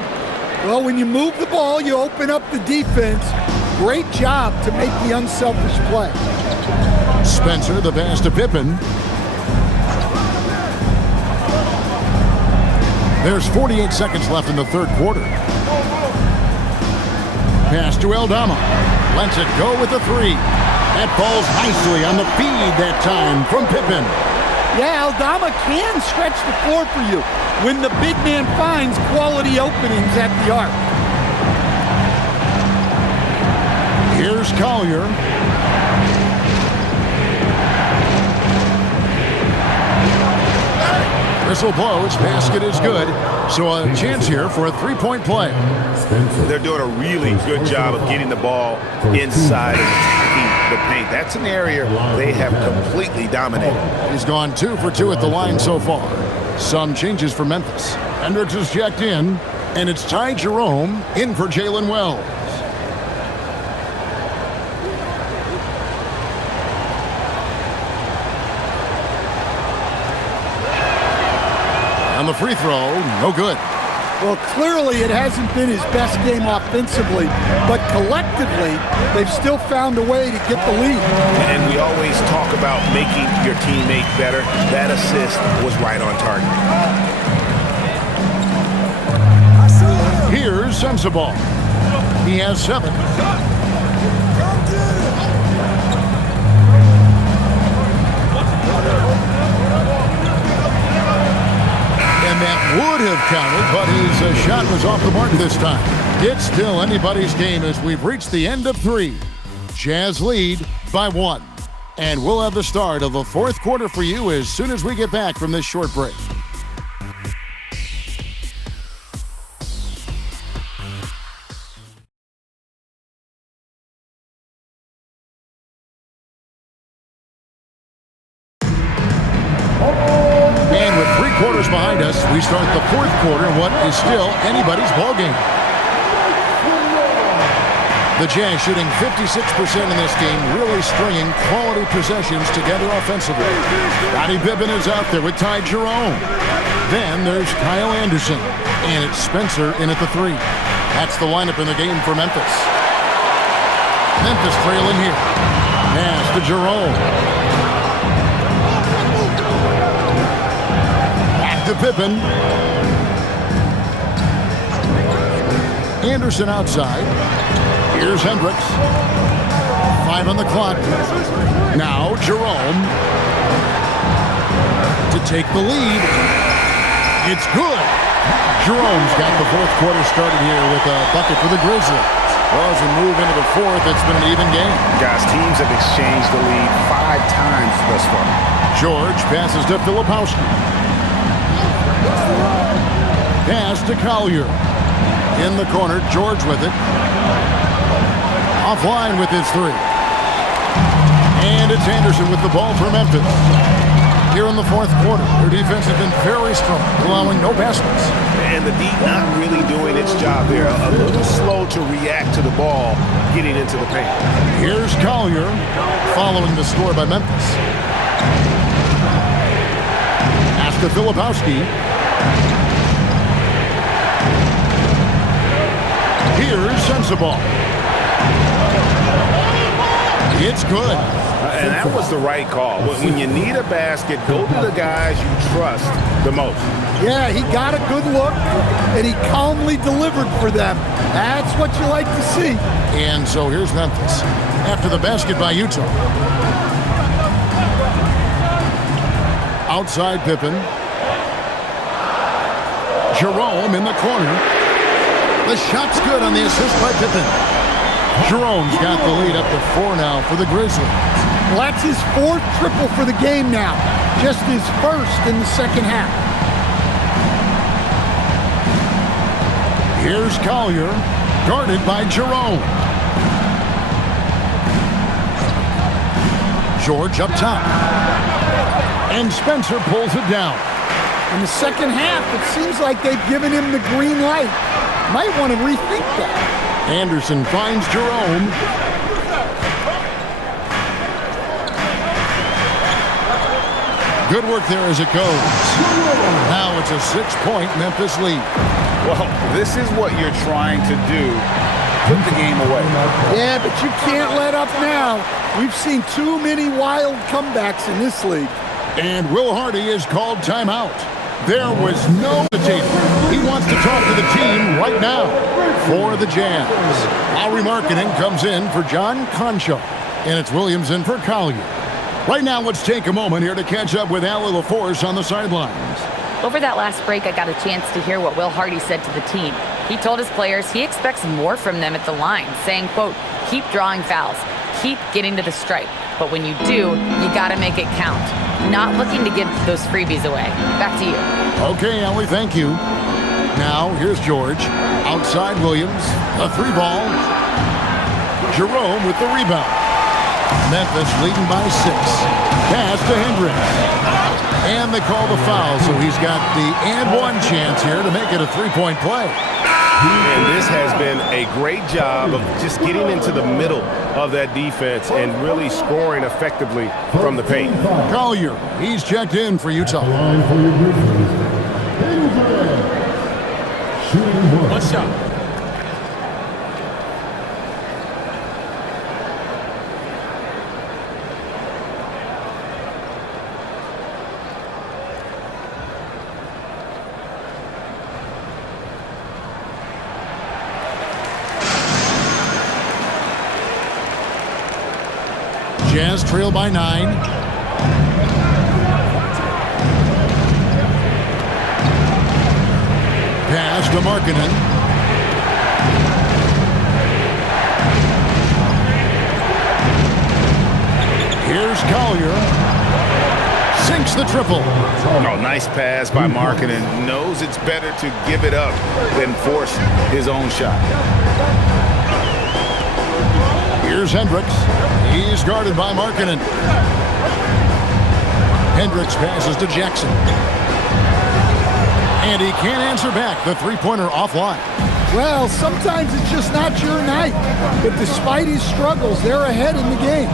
Well, when you move the ball, you open up the defense. Great job to make the unselfish play. Spencer, the pass to Pippen. There's 48 seconds left in the third quarter. Pass to Eldama. Lets it go with the 3. That falls nicely on the feed that time from Pippen. Yeah, Eldama can stretch the floor for you when the big man finds quality openings at the arc. Here's Collier. Whistle blows, basket is good. So a chance here for a 3-point play. They're doing a really good job of getting the ball inside and attacking the paint. That's an area they have completely dominated. He's gone 2 for 2 at the line so far. Some changes for Memphis. Hendricks is checked in, and it's Ty Jerome in for Jalen Wells. On the free throw, no good. Well, clearly it hasn't been his best game offensively, but collectively, they've still found a way to get the lead. And we always talk about making your teammate better. That assist was right on target. Here's Sensabaugh. He has 7. That would have counted, but his shot was off the mark this time. It's still anybody's game as we've reached the end of 3. Jazz lead by 1. And we'll have the start of the fourth quarter for you as soon as we get back from this short break. Behind us, we start the fourth quarter in what is still anybody's ball game. The Jazz shooting 56% in this game, really stringing quality possessions together offensively. Scottie Pippen is out there with Ty Jerome. Then there's Kyle Anderson, and it's Spencer in at the 3. That's the lineup in the game for Memphis. Memphis trailing here. Pass to Jerome. To Pippen. Anderson outside. Here's Hendricks. 5 on the clock. Now Jerome to take the lead. It's good. Jerome's got the fourth quarter started here with a bucket for the Grizzlies. Well, as we move into the fourth, it's been an even game. Guys, teams have exchanged the lead 5 times thus far. George passes to Filipowski. Pass to Collier. In the corner, George with it. Offline with his 3. And it's Anderson with the ball for Memphis. Here in the fourth quarter, their defense has been very strong, allowing no baskets. And the D not really doing its job there. A little slow to react to the ball getting into the paint. Here's Collier following the score by Memphis. Pass to Filipowski. Here's Sensabaugh. It's good. And that was the right call. When you need a basket, go to the guys you trust the most. Yeah, he got a good look, and he calmly delivered for them. That's what you like to see. And so here's Memphis after the basket by Utah. Outside Pippen. Jerome in the corner. The shot's good on the assist by Pippen. Jerome's got the lead up to 4 now for the Grizzlies. Well, that's his 4th triple for the game now. Just his 1st in the second half. Here's Collier, guarded by Jerome. George up top. And Spencer pulls it down. In the second half, it seems like they've given him the green light. Might want to rethink that. Anderson finds Jerome. Good work there as it goes. Now it's a 6-point Memphis lead. Well, this is what you're trying to do. Put the game away. Yeah, but you can't let up now. We've seen too many wild comebacks in this league. And Will Hardy is called timeout. There was no hesitation. He wants to talk to the team right now for the Jazz. Lowry Markkanen comes in for John Concho. And it's Williams in for Collier. Right now, let's take a moment here to catch up with Allie LaForce on the sidelines. Over that last break, I got a chance to hear what Will Hardy said to the team. He told his players he expects more from them at the line, saying, quote, keep drawing fouls, keep getting to the stripe. But when you do, you got to make it count. Not looking to give those freebies away. Back to you. Okay, Allie, thank you. Now, here's George. Outside Williams, a 3 ball. Jerome with the rebound. Memphis leading by 6. Pass to Hendricks. And they call the foul, so he's got the and 1 chance here to make it a 3-point play. And this has been a great job of just getting into the middle of that defense and really scoring effectively from the paint. Collier, he's checked in for Utah. What's up? Jazz trail by 9. Pass to Markkanen. Here's Collier. Sinks the triple. Oh, nice pass by Markkanen. Knows it's better to give it up than force his own shot. Here's Hendricks. He's guarded by Markkanen. Hendricks passes to Jackson. And he can't answer back. The 3-pointer offline. Well, sometimes it's just not your night. But despite his struggles, they're ahead in the game.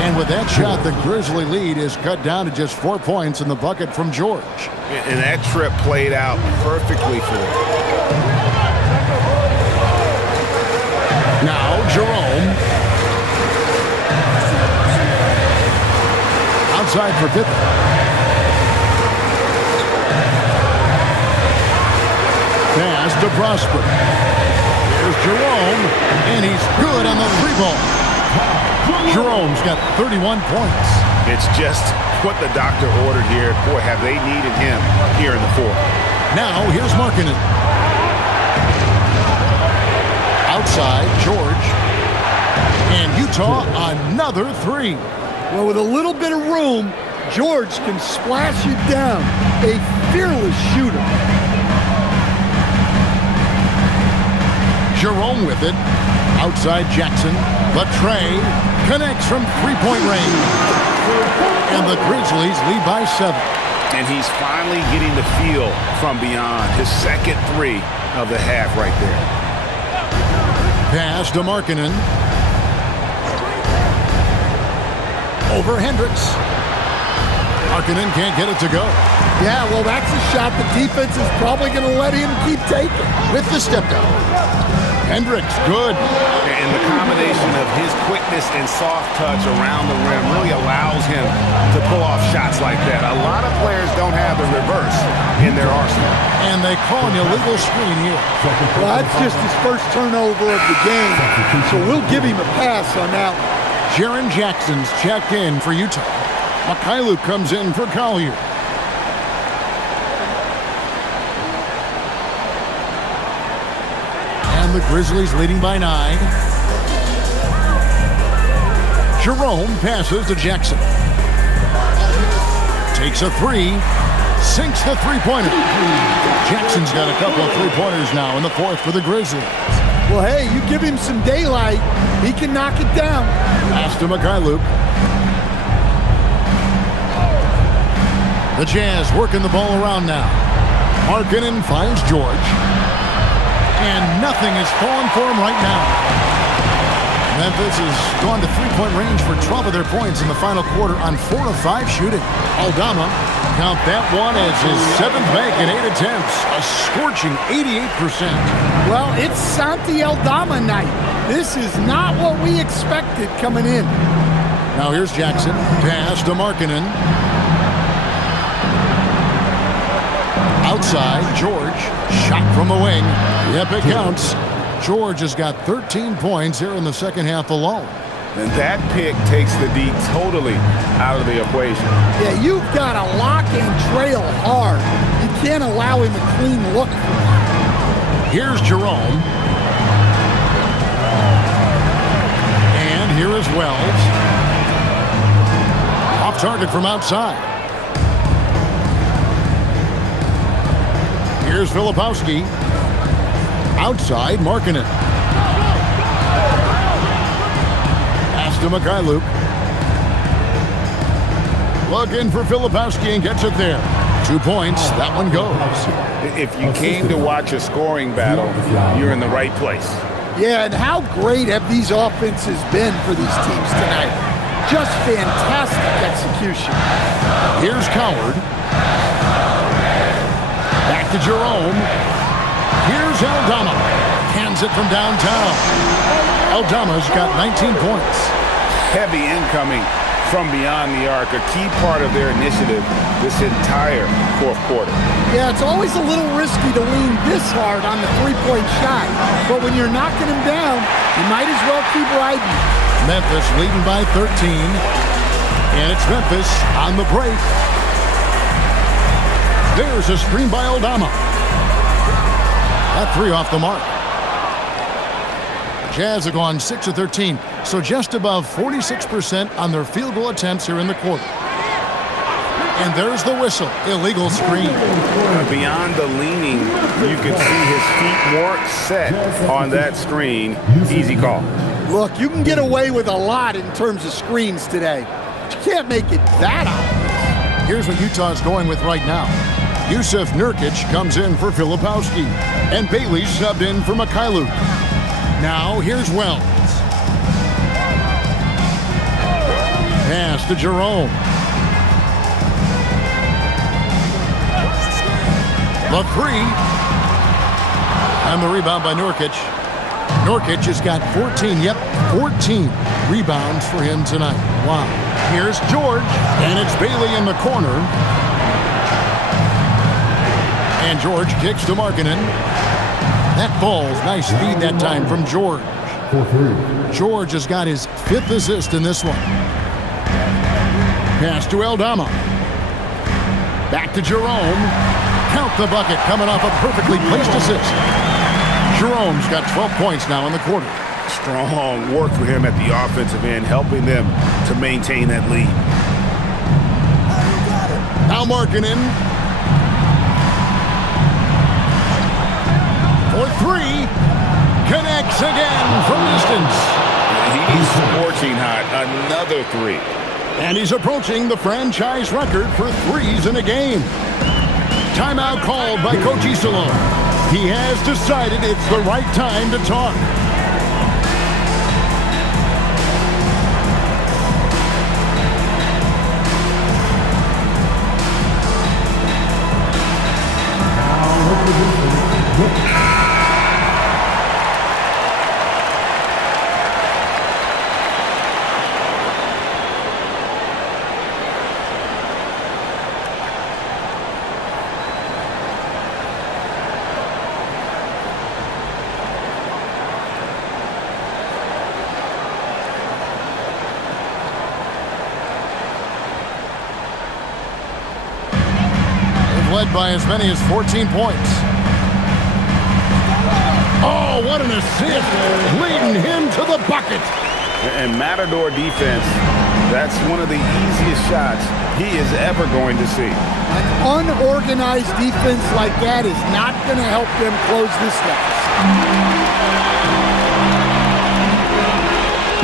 And with that shot, the Grizzly lead is cut down to just 4 points in the bucket from George. And that trip played out perfectly for them. Now Jerome. Outside for Pippen. Pass to Prosper. Jerome, and he's good on the three ball. Jerome's got 31 points. It's just what the doctor ordered here. Boy, have they needed him here in the fourth. Now, here's Markkanen. Outside, George. And Utah, another three. Well, with a little bit of room, George can splash it down. A fearless shooter. Jerome with it. Outside Jackson. Latre connects from three-point range. And the Grizzlies lead by 7. And he's finally getting the feel from beyond. His second three of the half right there. Pass to Markkanen. Over Hendricks. Markkanen can't get it to go. Yeah, well, that's a shot the defense is probably going to let him keep taking. With the step down. Hendricks, good. And the combination of his quickness and soft touch around the rim really allows him to pull off shots like that. A lot of players don't have the reverse in their arsenal. And they call an illegal screen here. Well, that's just his first turnover of the game, so we'll give him a pass on that one. Jaren Jackson's checked in for Utah. Mikhailuk comes in for Collier. And the Grizzlies leading by 9. Jerome passes to Jackson. Takes a three. Sinks the three-pointer. Jackson's got a couple of three-pointers now in the fourth for the Grizzlies. Well, hey, you give him some daylight, he can knock it down. Pass to Mikhailuk. The Jazz working the ball around now. Markkanen finds George. And nothing is falling for him right now. Memphis has gone to three-point range for 12 of their points in the final quarter on 4 of 5 shooting. Aldama, count that one as his 7th make in 8 attempts. A scorching 88%. Well, it's Santi Aldama night. This is not what we expected coming in. Now here's Jackson. Pass to Markkanen. Outside, George. Shot from the wing. Yep, it counts. George has got 13 points here in the second half alone. And that pick takes the D totally out of the equation. Yeah, you've got to lock and trail hard. You can't allow him a clean look. Here's Jerome. And here is Wells. Off target from outside. Here's Filipowski. Outside, Markkanen. Pass to Mikhailuk. Looking for Filipowski and gets it there. 2 points. That one goes. If you came to watch a scoring battle, you're in the right place. Yeah, and how great have these offenses been for these teams tonight? Just fantastic execution. Here's Coward. Back to Jerome. Here's Aldama. Hands it from downtown. Aldama's got 19 points. Heavy incoming from beyond the arc, a key part of their initiative this entire fourth quarter. Yeah, it's always a little risky to lean this hard on the three-point shot, but when you're knocking him down, you might as well keep riding. Memphis leading by 13. And it's Memphis on the break. There's a screen by Aldama. That three off the mark. Jazz have gone 6 of 13, so just above 46% on their field goal attempts here in the quarter. And there's the whistle. Illegal screen. Beyond the leaning, you could see his feet more set on that screen. Easy call. Look, you can get away with a lot in terms of screens today. But you can't make it that obvious. Here's what Utah's going with right now. Yusuf Nurkic comes in for Filipowski, and Bailey subbed in for Mikhailuk. Now here's Wells. Pass to Jerome. The three. And the rebound by Nurkic. Nurkic has got 14, 14 rebounds for him tonight. Wow. Here's George, and it's Bailey in the corner. And George kicks to Markkanen. That falls. Nice feed that time from George. George has got his 5th assist in this one. Pass to Aldama. Back to Jerome. Count the bucket coming off a perfectly placed assist. Jerome's got 12 points now in the quarter. Strong work for him at the offensive end, helping them to maintain that lead. Now Markkanen. For 3. Connects again from distance. He's scorching hot. Another 3. And he's approaching the franchise record for threes in a game. Timeout called by Coach Iserlohn. He has decided it's the right time to talk. Led by as many as 14 points. Oh, what an assist! Leading him to the bucket. And Matador defense, that's one of the easiest shots he is ever going to see. An unorganized defense like that is not going to help them close this gap.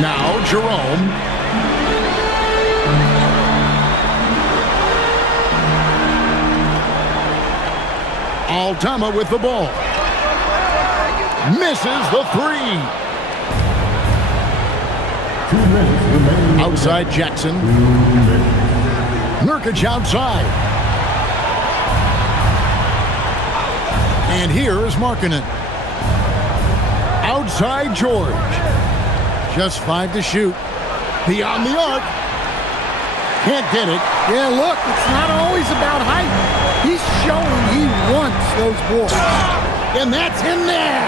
Now Jerome. Aldama with the ball. Misses the 3. Outside Jackson. Nurkic outside. And here is Markkanen. Outside George. Just 5 to shoot. Beyond the arc. Can't get it. Yeah, look, it's not always about height. He's showing he wants those balls. And that's in there.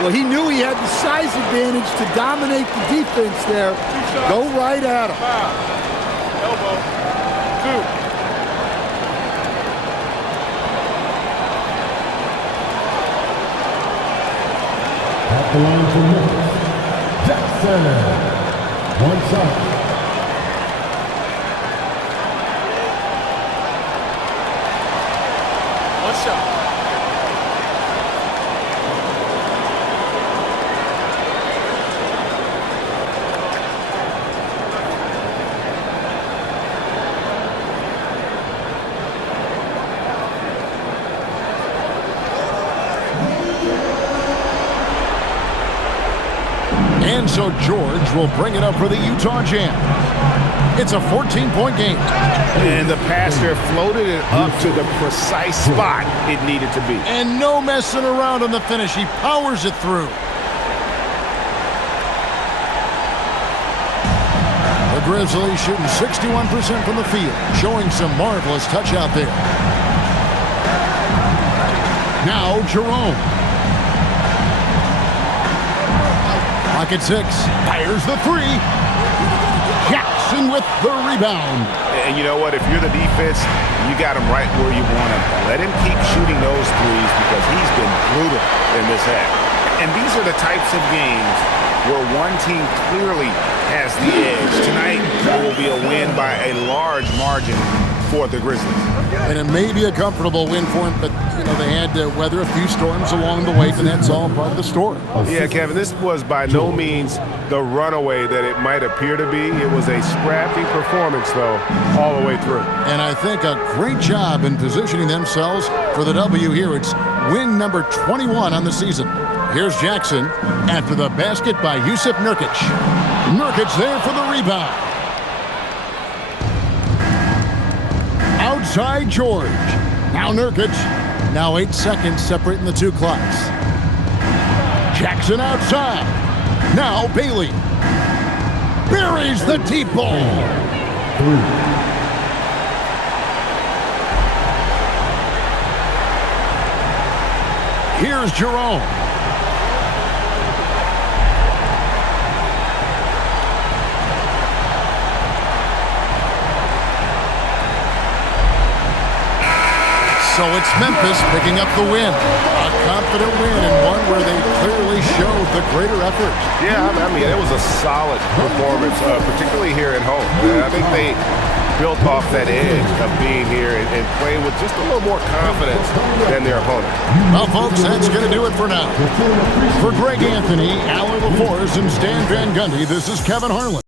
Well, he knew he had the size advantage to dominate the defense there. Go right at him. Elbow. 2. At the line for Memphis, Jackson. One side. And so George will bring it up for the Utah Jazz. It's a 14-point game. And the pass there floated it up to the precise spot it needed to be. And no messing around on the finish. He powers it through. The Grizzlies shooting 61% from the field, showing some marvelous touch out there. Now Jerome. Pocket 6, fires the 3. Jackson with the rebound. And you know what? If you're the defense, you got him right where you want him. Let him keep shooting those threes because he's been brutal in this half. And these are the types of games where one team clearly has the edge. Tonight will be a win by a large margin for the Grizzlies. And it may be a comfortable win for him, but you know they had to weather a few storms along the way, and that's all part of the story. Yeah, Kevin, this was by no means the runaway that it might appear to be. It was a scrappy performance, though, all the way through. And I think a great job in positioning themselves for the W here. It's win number 21 on the season. Here's Jackson after the basket by Jusuf Nurkic. Nurkic there for the rebound. Outside George. Now Nurkic. Now 8 seconds separating the two clocks. Jackson outside. Now Bailey. Buries the deep ball. Here's Jerome. So it's Memphis picking up the win. A confident win and one where they clearly showed the greater effort. Yeah, I mean, it was a solid performance, particularly here at home. I think they built off that edge of being here and playing with just a little more confidence than their opponent. Well, folks, that's going to do it for now. For Greg Anthony, Alan LaForce, and Stan Van Gundy, this is Kevin Harlan.